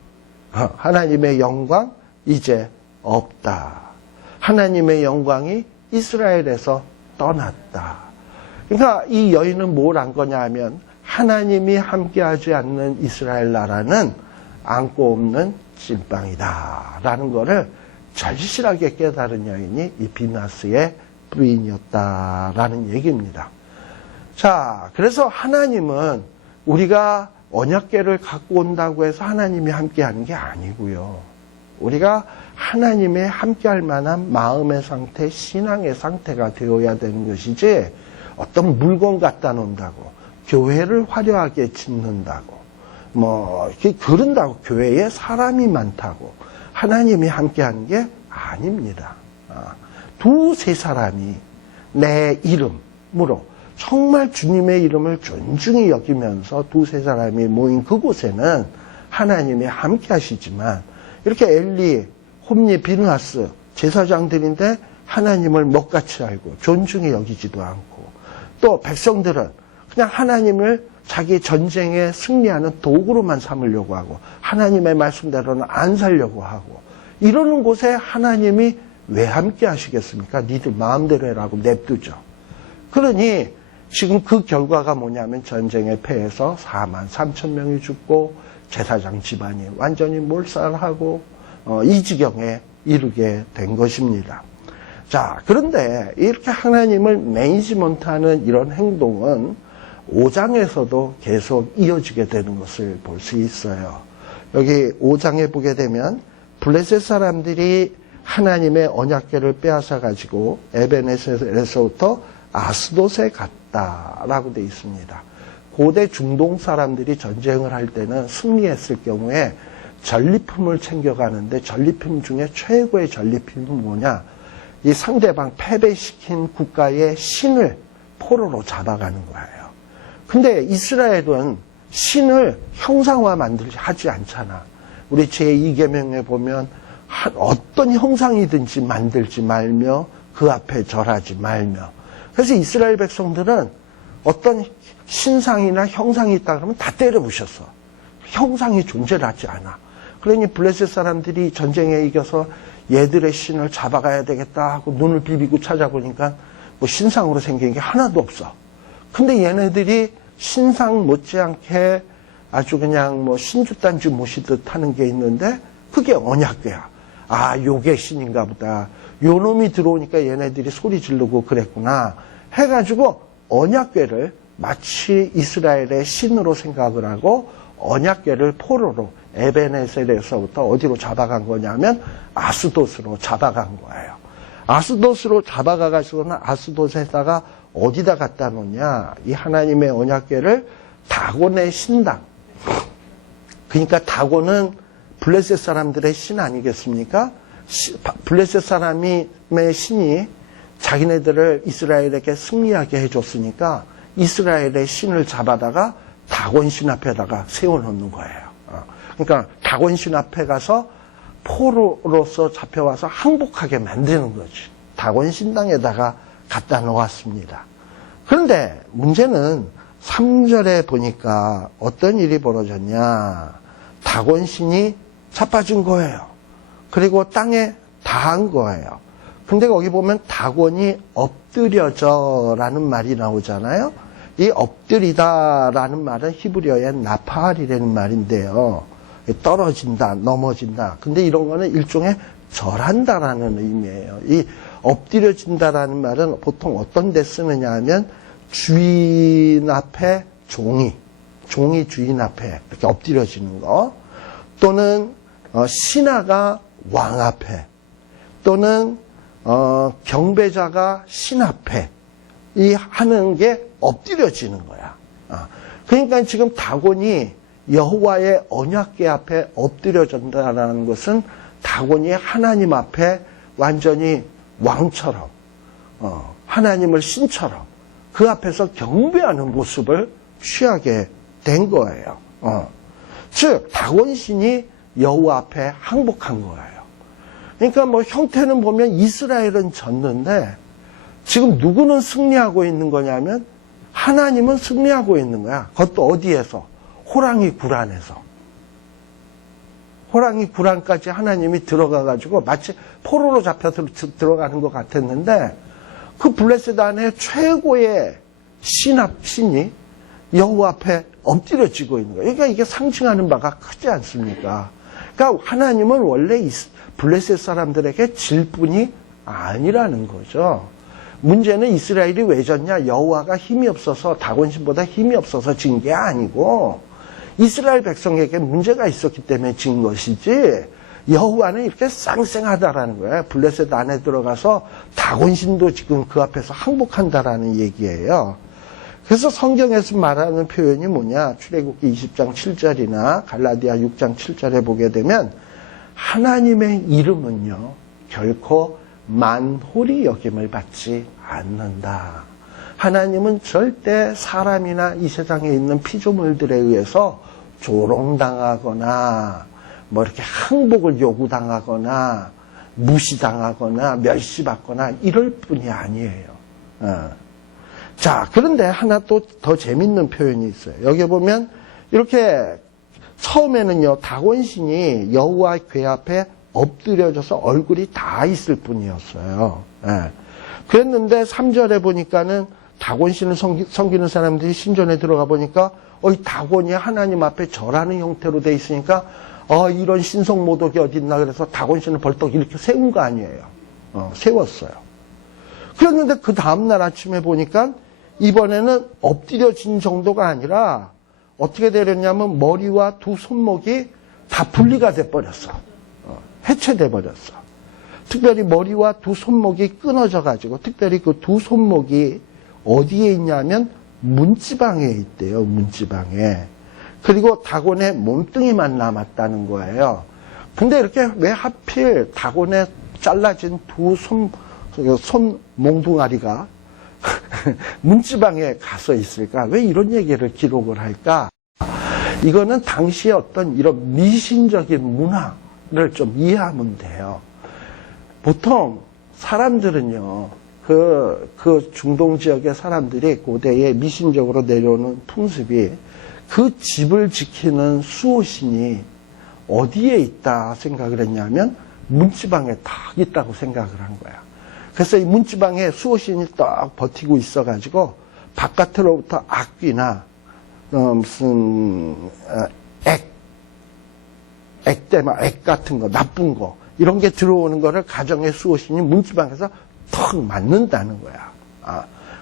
하나님의 영광 이제 없다. 하나님의 영광이 이스라엘에서 떠났다. 그러니까 이 여인은 뭘 한 거냐 하면 하나님이 함께하지 않는 이스라엘 나라는 안고 없는 찐빵이다라는 거를 절실하게 깨달은 여인이 이 비느하스의 부인이었다라는 얘기입니다. 자, 그래서 하나님은 우리가 언약궤를 갖고 온다고 해서 하나님이 함께하는 게 아니고요. 우리가 하나님의 함께할 만한 마음의 상태, 신앙의 상태가 되어야 되는 것이지, 어떤 물건 갖다 놓는다고, 교회를 화려하게 짓는다고, 그런다고 교회에 사람이 많다고 하나님이 함께하는 게 아닙니다. 두세 사람이 내 이름으로 정말 주님의 이름을 존중히 여기면서 두세 사람이 모인 그곳에는 하나님이 함께 하시지만, 이렇게 엘리, 홈리, 비느하스 제사장들인데 하나님을 먹같이 알고 존중히 여기지도 않고, 또 백성들은 그냥 하나님을 자기 전쟁에 승리하는 도구로만 삼으려고 하고 하나님의 말씀대로는 안 살려고 하고, 이러는 곳에 하나님이 왜 함께 하시겠습니까? 니들 마음대로 해라고 냅두죠. 그러니 지금 그 결과가 뭐냐면 전쟁에 패해서 43,000명이 죽고 제사장 집안이 완전히 몰살하고 이 지경에 이르게 된 것입니다. 자, 그런데 이렇게 하나님을 매니지먼트하는 이런 행동은 5장에서도 계속 이어지게 되는 것을 볼 수 있어요. 여기 5장에 보게 되면 블레셋 사람들이 하나님의 언약궤를 빼앗아 가지고 에베네셀에서부터 아스돗에 갔다라고 되어 있습니다. 고대 중동 사람들이 전쟁을 할 때는 승리했을 경우에 전리품을 챙겨가는데, 전리품 중에 최고의 전리품이 뭐냐? 이 상대방 패배시킨 국가의 신을 포로로 잡아가는 거예요. 근데 이스라엘은 신을 형상화 하지 않잖아. 우리 제2계명에 보면 어떤 형상이든지 만들지 말며 그 앞에 절하지 말며. 그래서 이스라엘 백성들은 어떤 신상이나 형상이 있다 그러면 다 때려 부셨어. 형상이 존재하지 않아. 그러니 블레셋 사람들이 전쟁에 이겨서 얘들의 신을 잡아가야 되겠다 하고 눈을 비비고 찾아보니까 뭐 신상으로 생긴 게 하나도 없어. 근데 얘네들이 신상 못지않게 아주 그냥 뭐 신주단지 모시듯 하는 게 있는데 그게 언약궤야. 아, 요게 신인가 보다. 요 놈이 들어오니까 얘네들이 소리 지르고 그랬구나 해가지고 언약궤를 마치 이스라엘의 신으로 생각을 하고 언약궤를 포로로 에베네셀에서부터 어디로 잡아간 거냐면 아스돗으로 잡아간 거예요. 아스돗으로 잡아가가지고는 아스돗에다가 어디다 갖다 놓냐? 이 하나님의 언약궤를 다곤의 신당. 그러니까 다곤은 블레셋 사람들의 신 아니겠습니까? 블레셋 사람의 신이 자기네들을 이스라엘에게 승리하게 해줬으니까 이스라엘의 신을 잡아다가 다곤 신 앞에다가 세워놓는 거예요. 그러니까 다곤 신 앞에 가서 포로로서 잡혀와서 항복하게 만드는 거지. 다곤 신당에다가 갖다 놓았습니다. 그런데 문제는 3절에 보니까 어떤 일이 벌어졌냐. 다곤신이 자빠진 거예요. 그리고 땅에 닿은 거예요. 근데 거기 보면 다곤이 엎드려져라는 말이 나오잖아요. 이 엎드리다라는 말은 히브리어의 나팔이라는 말인데요. 떨어진다, 넘어진다. 근데 이런 거는 일종의 절한다라는 의미예요. 이 엎드려진다라는 말은 보통 어떤 데 쓰느냐 하면 주인 앞에 종이 주인 앞에 이렇게 엎드려지는 거, 또는 신하가 왕 앞에, 또는 경배자가 신 앞에 이 하는 게 엎드려지는 거야. 그러니까 지금 다곤이 여호와의 언약궤 앞에 엎드려진다라는 것은 다곤이 하나님 앞에 완전히 왕처럼, 하나님을 신처럼 그 앞에서 경배하는 모습을 취하게 된 거예요. 즉 다곤신이 여호와 앞에 항복한 거예요. 그러니까 뭐 형태는 보면 이스라엘은 졌는데 지금 누구는 승리하고 있는 거냐면 하나님은 승리하고 있는 거야. 그것도 어디에서? 호랑이 굴안에서. 호랑이 굴안까지 하나님이 들어가가지고 마치 포로로 잡혀 들어가는 것 같았는데 그 블레셋 안에 최고의 신이 여호와 앞에 엎드려지고 있는 거예요. 그러니까 이게 상징하는 바가 크지 않습니까? 그러니까 하나님은 원래 블레셋 사람들에게 질 뿐이 아니라는 거죠. 문제는 이스라엘이 왜 졌냐? 여호와가 힘이 없어서, 다곤신보다 힘이 없어서 진 게 아니고 이스라엘 백성에게 문제가 있었기 때문에 진 것이지, 여호와는 이렇게 쌩쌩하다라는 거예요. 블레셋 안에 들어가서 다곤신도 지금 그 앞에서 항복한다라는 얘기예요. 그래서 성경에서 말하는 표현이 뭐냐? 출애굽기 20장 7절이나 갈라디아 6장 7절에 보게 되면 하나님의 이름은요 결코 만홀히 여김을 받지 않는다. 하나님은 절대 사람이나 이 세상에 있는 피조물들에 의해서 조롱당하거나 뭐 이렇게 항복을 요구당하거나 무시당하거나 멸시받거나 이럴 뿐이 아니에요. 자, 그런데 하나 또 더 재밌는 표현이 있어요. 여기 보면 이렇게 처음에는요 다곤신이 여호와 궤 앞에 엎드려져서 얼굴이 다 있을 뿐이었어요. 그랬는데 3절에 보니까는 다곤신을 섬기는 사람들이 신전에 들어가 보니까 이 다곤이 하나님 앞에 절하는 형태로 돼 있으니까 이런 신성 모독이 어디 있나 그래서 다곤신을 벌떡 이렇게 세운 거 아니에요. 세웠어요. 그랬는데 그 다음날 아침에 보니까 이번에는 엎드려진 정도가 아니라 어떻게 되렸냐면 머리와 두 손목이 다 분리가 돼버렸어. 해체돼 버렸어. 특별히 머리와 두 손목이 끊어져 가지고, 특별히 그 두 손목이 어디에 있냐면 문지방에 있대요. 문지방에. 그리고 다곤의 몸뚱이만 남았다는 거예요. 근데 이렇게 왜 하필 다곤의 잘라진 두 손 몽둥아리가 문지방에 가서 있을까? 왜 이런 얘기를 기록을 할까? 이거는 당시의 어떤 이런 미신적인 문화를 좀 이해하면 돼요. 보통 사람들은요, 그 중동 지역의 사람들이 고대에 미신적으로 내려오는 풍습이 그 집을 지키는 수호신이 어디에 있다 생각을 했냐면 문지방에 딱 있다고 생각을 한 거야. 그래서 이 문지방에 수호신이 딱 버티고 있어가지고 바깥으로부터 악귀나 무슨 액 같은 거, 나쁜 거 이런 게 들어오는 거를 가정의 수호신이 문지방에서 턱 맞는다는 거야.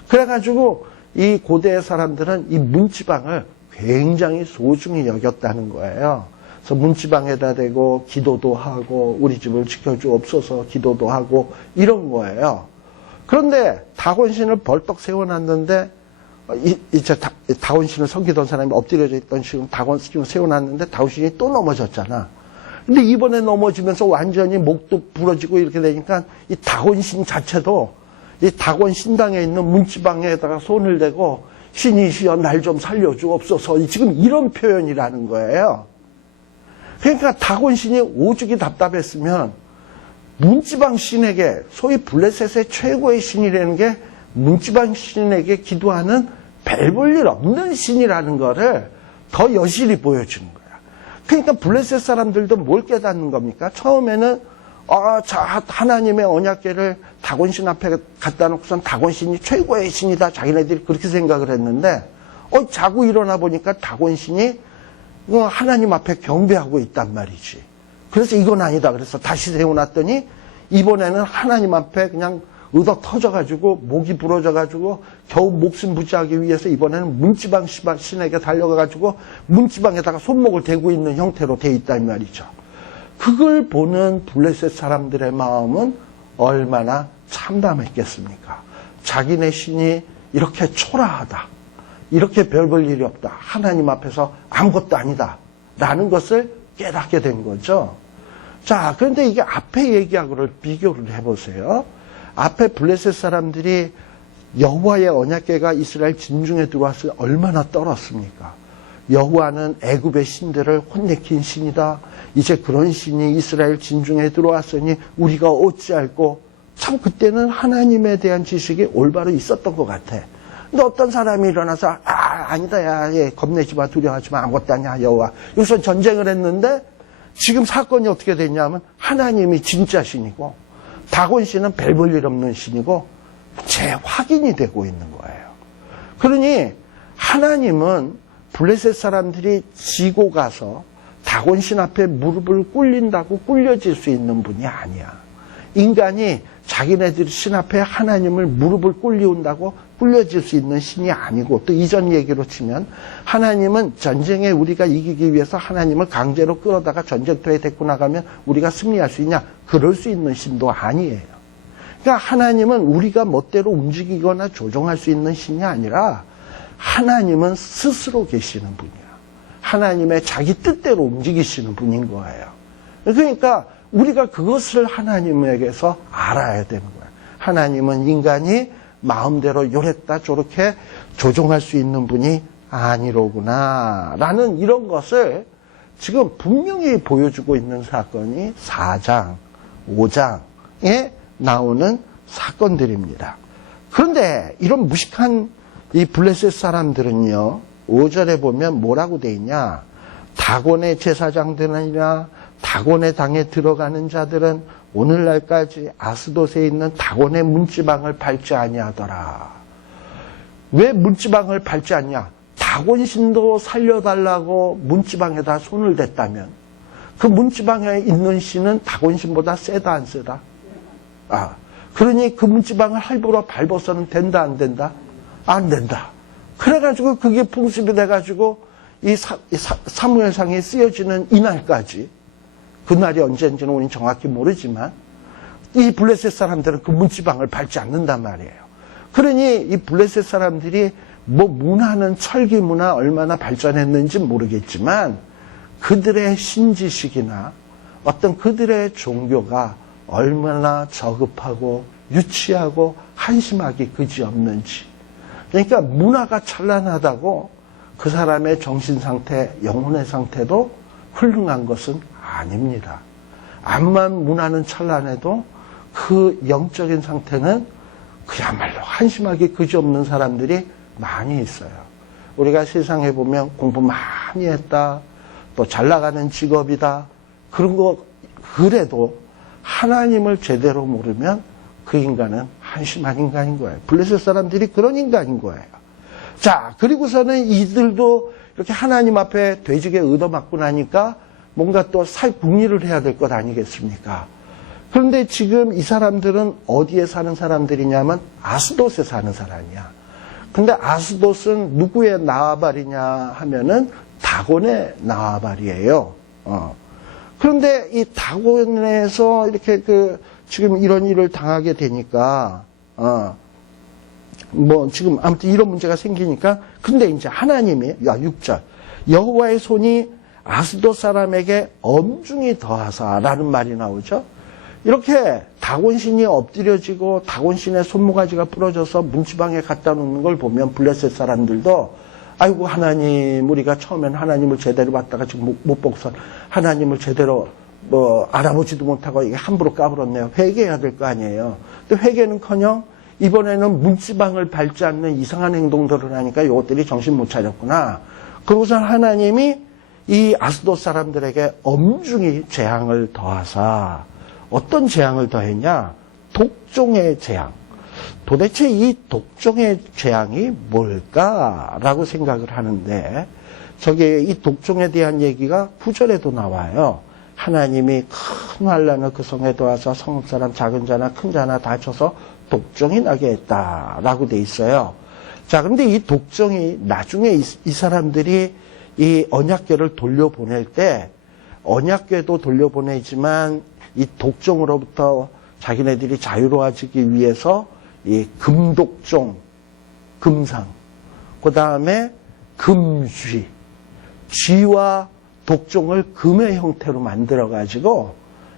그래가지고 이 고대의 사람들은 이 문지방을 굉장히 소중히 여겼다는 거예요. 그래서 문지방에다 대고 기도도 하고 우리 집을 지켜주옵소서 기도도 하고 이런 거예요. 그런데 다곤신을 벌떡 세워놨는데 이제 다곤신을 섬기던 사람이 엎드려져 있던 지금 다곤신을 세워놨는데 다곤신이 또 넘어졌잖아. 근데 이번에 넘어지면서 완전히 목도 부러지고 이렇게 되니까 이 다곤신 자체도 이 다곤 신당에 있는 문지방에다가 손을 대고 신이시여 날 좀 살려주옵소서 지금 이런 표현이라는 거예요. 그러니까 다곤신이 오죽이 답답했으면 문지방 신에게, 소위 블레셋의 최고의 신이라는 게 문지방 신에게 기도하는 별 볼 일 없는 신이라는 거를 더 여실히 보여주는 거야. 그러니까 블레셋 사람들도 뭘 깨닫는 겁니까? 처음에는 자, 하나님의 언약궤를 다곤신 앞에 갖다 놓고선 다곤신이 최고의 신이다. 자기네들이 그렇게 생각을 했는데 자고 일어나 보니까 다곤신이 하나님 앞에 경배하고 있단 말이지. 그래서 이건 아니다. 그래서 다시 세워놨더니 이번에는 하나님 앞에 그냥 의덕 터져가지고 목이 부러져가지고 겨우 목숨 부지하기 위해서 이번에는 문지방 신에게 달려가가지고 문지방에다가 손목을 대고 있는 형태로 돼 있단 말이죠. 그걸 보는 블레셋 사람들의 마음은 얼마나 참담했겠습니까? 자기네 신이 이렇게 초라하다. 이렇게 별 볼 일이 없다. 하나님 앞에서 아무것도 아니다. 라는 것을 깨닫게 된 거죠. 자, 그런데 이게 앞에 얘기하고를 비교를 해보세요. 앞에 블레셋 사람들이 여호와의 언약궤가 이스라엘 진중에 들어왔을 때 얼마나 떨었습니까? 여호와는 애굽의 신들을 혼내킨 신이다. 이제 그런 신이 이스라엘 진중에 들어왔으니 우리가 어찌할꼬. 참 그때는 하나님에 대한 지식이 올바로 있었던 것 같아. 근데 어떤 사람이 일어나서 아니다 야 겁내지 마 두려워하지 마 아무것도 아니야 여호와. 여기서 전쟁을 했는데 지금 사건이 어떻게 됐냐면 하나님이 진짜 신이고 다곤 신은 별 볼 일 없는 신이고 재확인이 되고 있는 거예요. 그러니 하나님은 블레셋 사람들이 지고 가서 다곤 신 앞에 무릎을 꿇린다고 꿇려질 수 있는 분이 아니야. 인간이 자기네들 신 앞에 하나님을 무릎을 꿇리운다고 꿇려질 수 있는 신이 아니고 또 이전 얘기로 치면 하나님은 전쟁에 우리가 이기기 위해서 하나님을 강제로 끌어다가 전쟁터에 데리고 나가면 우리가 승리할 수 있냐? 그럴 수 있는 신도 아니에요. 그러니까 하나님은 우리가 멋대로 움직이거나 조종할 수 있는 신이 아니라 하나님은 스스로 계시는 분이야. 하나님의 자기 뜻대로 움직이시는 분인 거예요. 그러니까 우리가 그것을 하나님에게서 알아야 되는 거야. 하나님은 인간이 마음대로 요랬다 저렇게 조종할 수 있는 분이 아니로구나 라는 이런 것을 지금 분명히 보여주고 있는 사건이 4장, 5장에 나오는 사건들입니다. 그런데 이런 무식한 이 블레셋 사람들은요 5절에 보면 뭐라고 돼 있냐, 다곤의 제사장들이나 다곤의 당에 들어가는 자들은 오늘날까지 아스돗에 있는 다곤의 문지방을 밟지 아니하더라. 왜 문지방을 밟지 않냐? 다곤 신도 살려달라고 문지방에다 손을 댔다면 그 문지방에 있는 신은 다곤 신보다 세다 안 세다? 그러니 그 문지방을 할부로 밟아서는 된다 안 된다? 안 된다. 그래가지고 그게 풍습이 돼가지고 이 사무엘상에 쓰여지는 이날까지, 그날이 언제인지는 우리는 정확히 모르지만 이 블레셋 사람들은 그 문지방을 밟지 않는단 말이에요. 그러니 이 블레셋 사람들이 문화는 철기 문화 얼마나 발전했는지 모르겠지만 그들의 신지식이나 어떤 그들의 종교가 얼마나 저급하고 유치하고 한심하기 그지없는지. 그러니까 문화가 찬란하다고 그 사람의 정신상태, 영혼의 상태도 훌륭한 것은 아닙니다. 암만 문화는 찬란해도 그 영적인 상태는 그야말로 한심하기 그지없는 사람들이 많이 있어요. 우리가 세상에 보면 공부 많이 했다, 또 잘 나가는 직업이다, 그런 거 그래도 하나님을 제대로 모르면 그 인간은 한심한 인간인 거예요. 블레셋 사람들이 그런 인간인 거예요. 자, 그리고서는 이들도 이렇게 하나님 앞에 돼지게 얻어맞고 나니까 뭔가 또 살궁리를 해야 될 것 아니겠습니까? 그런데 지금 이 사람들은 어디에 사는 사람들이냐면 아스돗에 사는 사람이야. 근데 아스돗은 누구의 나와발이냐 하면은 다곤의 나와발이에요. 그런데 이 다곤에서 이렇게 지금 이런 일을 당하게 되니까, 지금 아무튼 이런 문제가 생기니까, 근데 이제 하나님이, 6절, 여호와의 손이 아스돗 사람에게 엄중히 더하사라는 말이 나오죠. 이렇게 다곤신이 엎드려지고 다곤신의 손모가지가 부러져서 문지방에 갖다 놓는 걸 보면 블레셋 사람들도 아이고 하나님, 우리가 처음엔 하나님을 제대로 봤다가 지금 못 보고서 하나님을 제대로 알아보지도 못하고 이게 함부로 까불었네요. 회개해야 될 거 아니에요. 근데 회개는커녕 이번에는 문지방을 밟지 않는 이상한 행동들을 하니까 이것들이 정신 못 차렸구나. 그러고서 하나님이 이 아스돗 사람들에게 엄중히 재앙을 더하사 어떤 재앙을 더했냐? 독종의 재앙. 도대체 이 독종의 재앙이 뭘까라고 생각을 하는데 저게 이 독종에 대한 얘기가 9절에도 나와요. 하나님이 큰 환난을 그 성에 더하사 성읍 사람 작은 자나 큰 자나 다쳐서 독종이 나게 했다라고 돼 있어요. 자, 근데 이 독종이 나중에 이 사람들이 이 언약궤를 돌려보낼 때 언약궤도 돌려보내지만 이 독종으로부터 자기네들이 자유로워지기 위해서 이 금독종, 금상, 그 다음에 금쥐, 쥐와 독종을 금의 형태로 만들어가지고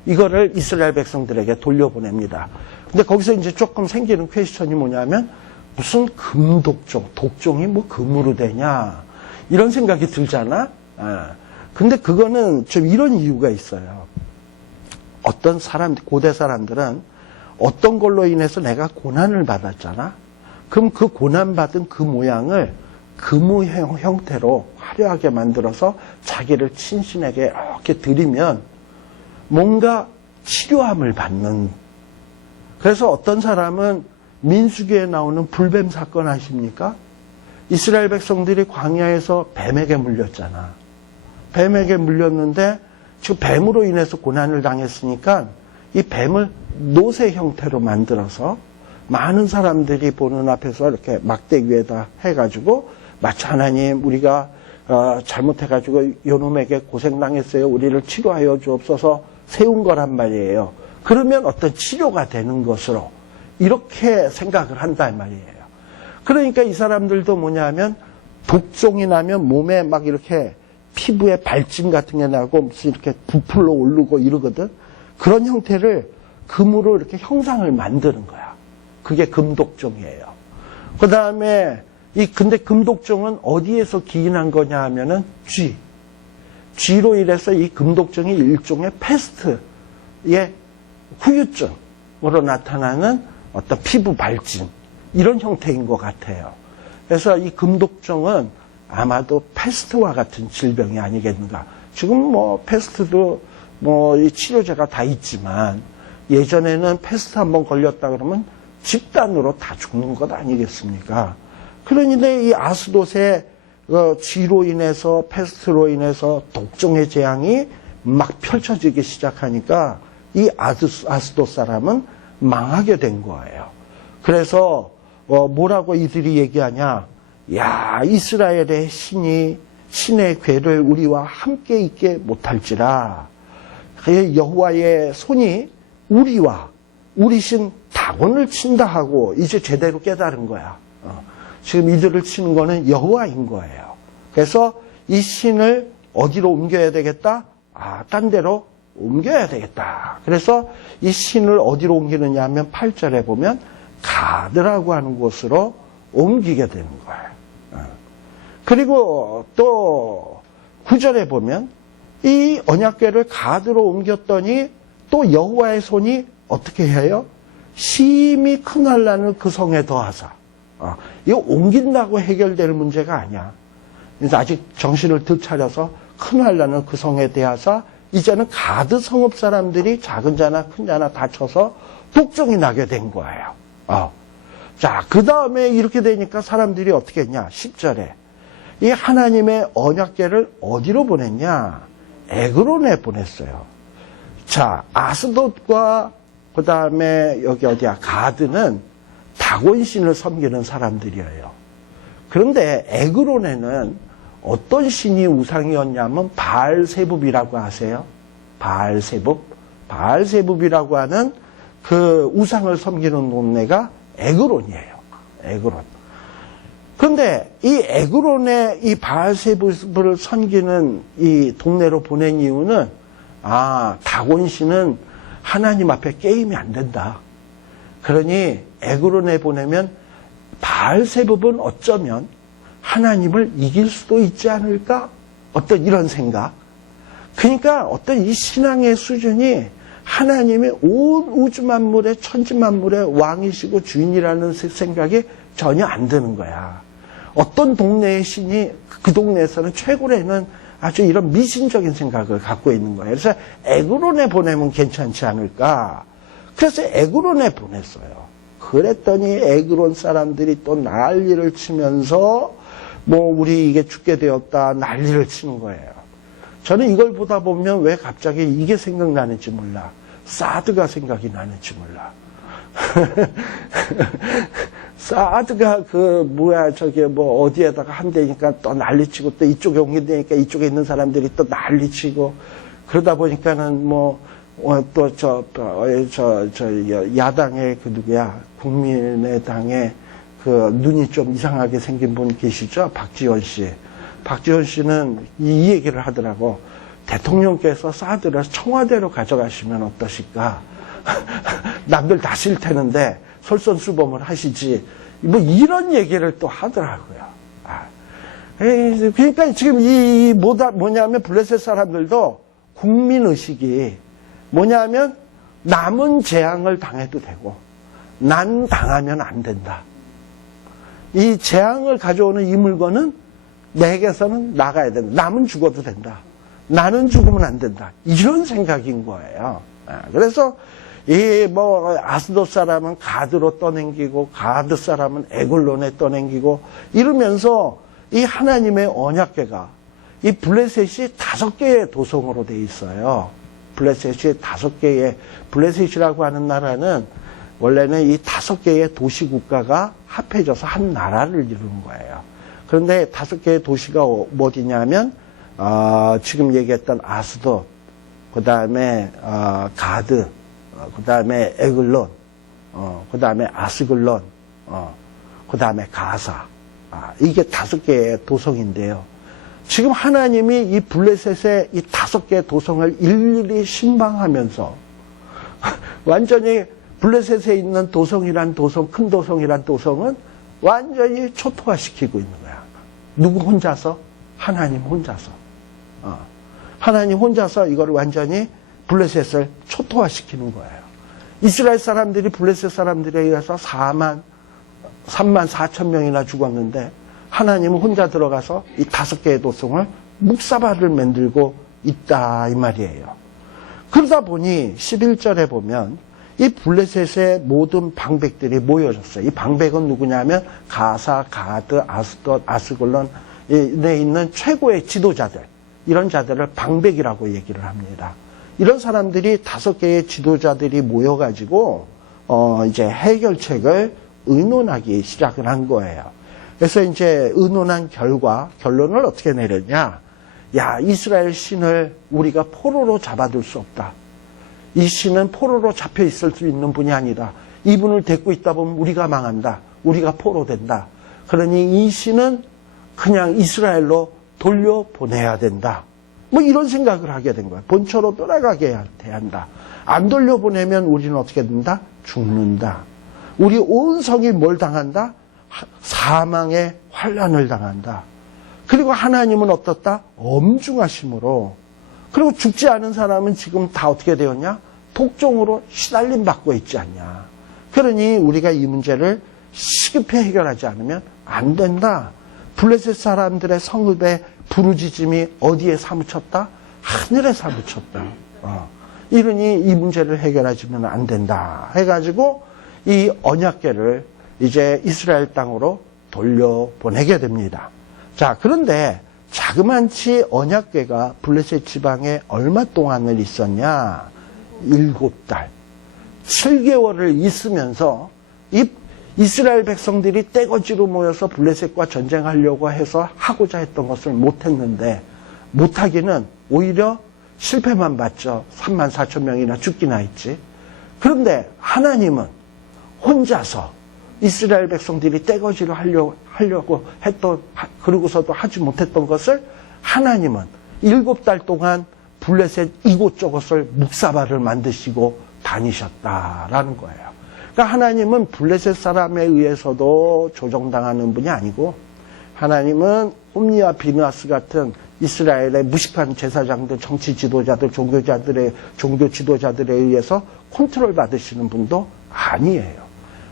이거를 이스라엘 백성들에게 돌려보냅니다. 근데 거기서 이제 조금 생기는 퀘스천이 뭐냐면 무슨 금독종, 독종이 뭐 금으로 되냐 이런 생각이 들잖아. 근데 그거는 좀 이런 이유가 있어요. 어떤 사람, 고대 사람들은 어떤 걸로 인해서 내가 고난을 받았잖아. 그럼 그 고난받은 그 모양을 금의 형태로 화려하게 만들어서 자기를 친신에게 이렇게 드리면 뭔가 치료함을 받는. 그래서 어떤 사람은 민수기에 나오는 불뱀 사건 아십니까? 이스라엘 백성들이 광야에서 뱀에게 물렸잖아. 뱀에게 물렸는데 지금 뱀으로 인해서 고난을 당했으니까 이 뱀을 노새 형태로 만들어서 많은 사람들이 보는 앞에서 이렇게 막대 위에다 해가지고 마치 하나님 우리가 잘못해가지고 요놈에게 고생당했어요. 우리를 치료하여 주옵소서 세운 거란 말이에요. 그러면 어떤 치료가 되는 것으로 이렇게 생각을 한단 말이에요. 그러니까 이 사람들도 뭐냐면 독종이 나면 몸에 막 이렇게 피부에 발진 같은 게 나고 무슨 이렇게 부풀러 오르고 이러거든. 그런 형태를 금으로 이렇게 형상을 만드는 거야. 그게 금독종이에요. 그 다음에 근데 금독종은 어디에서 기인한 거냐 하면은 쥐로 인해서 이 금독종이 일종의 패스트의 후유증으로 나타나는 어떤 피부 발진 이런 형태인 것 같아요. 그래서 이 금독종은 아마도 패스트와 같은 질병이 아니겠는가. 지금 뭐 패스트도 뭐 이 치료제가 다 있지만 예전에는 패스트 한번 걸렸다 그러면 집단으로 다 죽는 것 아니겠습니까? 그러니 이 아스돗의 쥐로 인해서 패스트로 인해서 독종의 재앙이 막 펼쳐지기 시작하니까 이 아스돗 사람은 망하게 된 거예요. 그래서 뭐라고 이들이 얘기하냐? 야, 이스라엘의 신의 궤를 우리와 함께 있게 못할지라. 여호와의 손이 우리와 우리 신 다곤을 친다 하고 이제 제대로 깨달은 거야. 지금 이들을 치는 거는 여호와인 거예요. 그래서 이 신을 어디로 옮겨야 되겠다? 딴 데로 옮겨야 되겠다. 그래서 이 신을 어디로 옮기느냐 하면 8절에 보면 가드라고 하는 곳으로 옮기게 되는 거예요. 그리고 또 9절에 보면 이 언약궤를 가드로 옮겼더니 또 여호와의 손이 어떻게 해요? 심히 큰 환난을 그 성에 더하사. 이거 옮긴다고 해결될 문제가 아니야. 그래서 아직 정신을 되차려서 큰 환난을 그 성에 대하사 이제는 가드 성읍 사람들이 작은 자나 큰 자나 다쳐서 독종이 나게 된 거예요. 자, 그 다음에 이렇게 되니까 사람들이 어떻게 했냐? 10절에 이 하나님의 언약궤를 어디로 보냈냐? 에그론에 보냈어요. 자, 아스돗과 그 다음에 여기 어디야? 가드는 다곤신을 섬기는 사람들이에요. 그런데 에그론에는 어떤 신이 우상이었냐면 바알세붑이라고 아세요? 바알세붑이라고 하는 그 우상을 섬기는 동네가 에그론이에요. 에그론. 그런데 이 에그론에 이 바알세붑을 섬기는 이 동네로 보낸 이유는 다곤신은 하나님 앞에 게임이 안 된다. 그러니 에그론에 보내면 바알세붑은 어쩌면 하나님을 이길 수도 있지 않을까? 어떤 이런 생각. 그러니까 어떤 이 신앙의 수준이 하나님이 온 우주 만물의 천지 만물의 왕이시고 주인이라는 생각이 전혀 안 드는 거야. 어떤 동네의 신이 그 동네에서는 최고라는 아주 이런 미신적인 생각을 갖고 있는 거예요. 그래서 에그론에 보내면 괜찮지 않을까. 그래서 에그론에 보냈어요. 그랬더니 에그론 사람들이 또 난리를 치면서 우리 이게 죽게 되었다 난리를 치는 거예요. 저는 이걸 보다 보면 왜 갑자기 이게 생각나는지 몰라. 사드가 생각이 나는지 몰라. 사드가 어디에다가 한대니까 또 난리치고 또 이쪽에 옮긴다니까 이쪽에 있는 사람들이 또 난리치고 그러다 보니까는 야당의 국민의당의 눈이 좀 이상하게 생긴 분 계시죠? 박지원 씨. 박지원 씨는 이 얘기를 하더라고. 대통령께서 사드를 청와대로 가져가시면 어떠실까? 남들 다 싫다는데 솔선수범을 하시지. 이런 얘기를 또 하더라고요. 그러니까 지금 뭐냐면 블레셋 사람들도 국민의식이 뭐냐면 남은 재앙을 당해도 되고 난 당하면 안 된다. 이 재앙을 가져오는 이 물건은 내게서는 나가야 된다. 남은 죽어도 된다. 나는 죽으면 안 된다. 이런 생각인 거예요. 그래서 아스돗 사람은 가드로 떠넘기고 가드 사람은 에글론에 떠넘기고 이러면서 이 하나님의 언약궤가 이 블레셋이 5개의 도성으로 돼 있어요. 블레셋이 5개의 블레셋이라고 하는 나라는 원래는 이 5개의 도시 국가가 합해져서 한 나라를 이루는 거예요. 그런데 5개의 도시가 어디냐면 지금 얘기했던 아스돗, 그 다음에 가드, 그 다음에 에글론, 그 다음에 아스글론, 그 다음에 가사. 이게 5개의 도성인데요. 지금 하나님이 이 블레셋의 이 5개의 도성을 일일이 신방하면서 완전히 블레셋에 있는 도성이란 도성, 큰 도성이란 도성은 완전히 초토화시키고 있는 거야. 누구 혼자서? 하나님 혼자서. 하나님 혼자서 이걸 완전히 블레셋을 초토화시키는 거예요. 이스라엘 사람들이 블레셋 사람들에 의해서 3만 4천 명이나 죽었는데 하나님은 혼자 들어가서 이 5개의 도성을 묵사발을 만들고 있다 이 말이에요. 그러다 보니 11절에 보면 이 블레셋의 모든 방백들이 모여졌어요. 이 방백은 누구냐면 가사, 가드, 아스돗, 아스글론에 있는 최고의 지도자들, 이런 자들을 방백이라고 얘기를 합니다. 이런 사람들이 5개의 지도자들이 모여가지고 이제 해결책을 의논하기 시작을 한 거예요. 그래서 이제 의논한 결론을 어떻게 내렸냐? 야, 이스라엘 신을 우리가 포로로 잡아둘 수 없다. 이 신은 포로로 잡혀 있을 수 있는 분이 아니다. 이분을 데리고 있다 보면 우리가 망한다. 우리가 포로 된다. 그러니 이 신은 그냥 이스라엘로 돌려보내야 된다. 이런 생각을 하게 된 거야. 본처로 돌아가게 한다. 안 돌려보내면 우리는 어떻게 된다? 죽는다. 우리 온 성이 뭘 당한다? 사망의 환난을 당한다. 그리고 하나님은 어떻다? 엄중하심으로. 그리고 죽지 않은 사람은 지금 다 어떻게 되었냐? 독종으로 시달림 받고 있지 않냐. 그러니 우리가 이 문제를 시급히 해결하지 않으면 안 된다. 블레셋 사람들의 성읍의 부르짖음이 어디에 사무쳤다? 하늘에 사무쳤다. 이러니 이 문제를 해결하지면 안 된다. 해가지고 이 언약궤를 이제 이스라엘 땅으로 돌려보내게 됩니다. 자, 그런데 자그만치 언약궤가 블레셋 지방에 얼마 동안을 있었냐? 7달. 7개월을 있으면서 이 이스라엘 백성들이 떼거지로 모여서 블레셋과 전쟁하려고 해서 하고자 했던 것을 못했는데 못하기는 오히려 실패만 봤죠. 3만 4천 명이나 죽기나 했지. 그런데 하나님은 혼자서 이스라엘 백성들이 떼거지로 하려고 했던, 그러고서도 하지 못했던 것을 하나님은 7달 동안 블레셋 이곳저곳을 묵사발을 만드시고 다니셨다라는 거예요. 그러니까 하나님은 블레셋 사람에 의해서도 조종당하는 분이 아니고 하나님은 홈니와 비느하스 같은 이스라엘의 무식한 제사장들, 정치 지도자들, 종교 지도자들에 의해서 컨트롤 받으시는 분도 아니에요.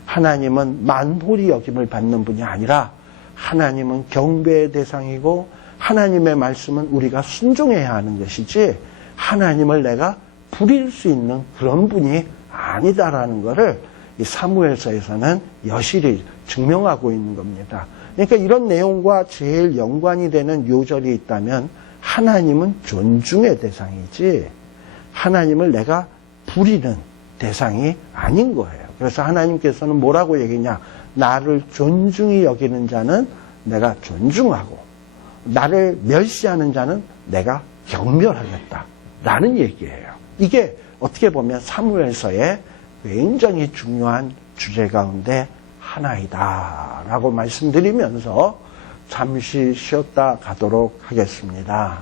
하나님은 만홀히 여김을 받는 분이 아니라 하나님은 경배의 대상이고 하나님의 말씀은 우리가 순종해야 하는 것이지 하나님을 내가 부릴 수 있는 그런 분이 아니다라는 것을 이 사무엘서에서는 여실히 증명하고 있는 겁니다. 그러니까 이런 내용과 제일 연관이 되는 요절이 있다면 하나님은 존중의 대상이지 하나님을 내가 부리는 대상이 아닌 거예요. 그래서 하나님께서는 뭐라고 얘기냐? 나를 존중히 여기는 자는 내가 존중하고 나를 멸시하는 자는 내가 경멸하겠다 라는 얘기예요. 이게 어떻게 보면 사무엘서의 굉장히 중요한 주제 가운데 하나이다 라고 말씀드리면서 잠시 쉬었다 가도록 하겠습니다.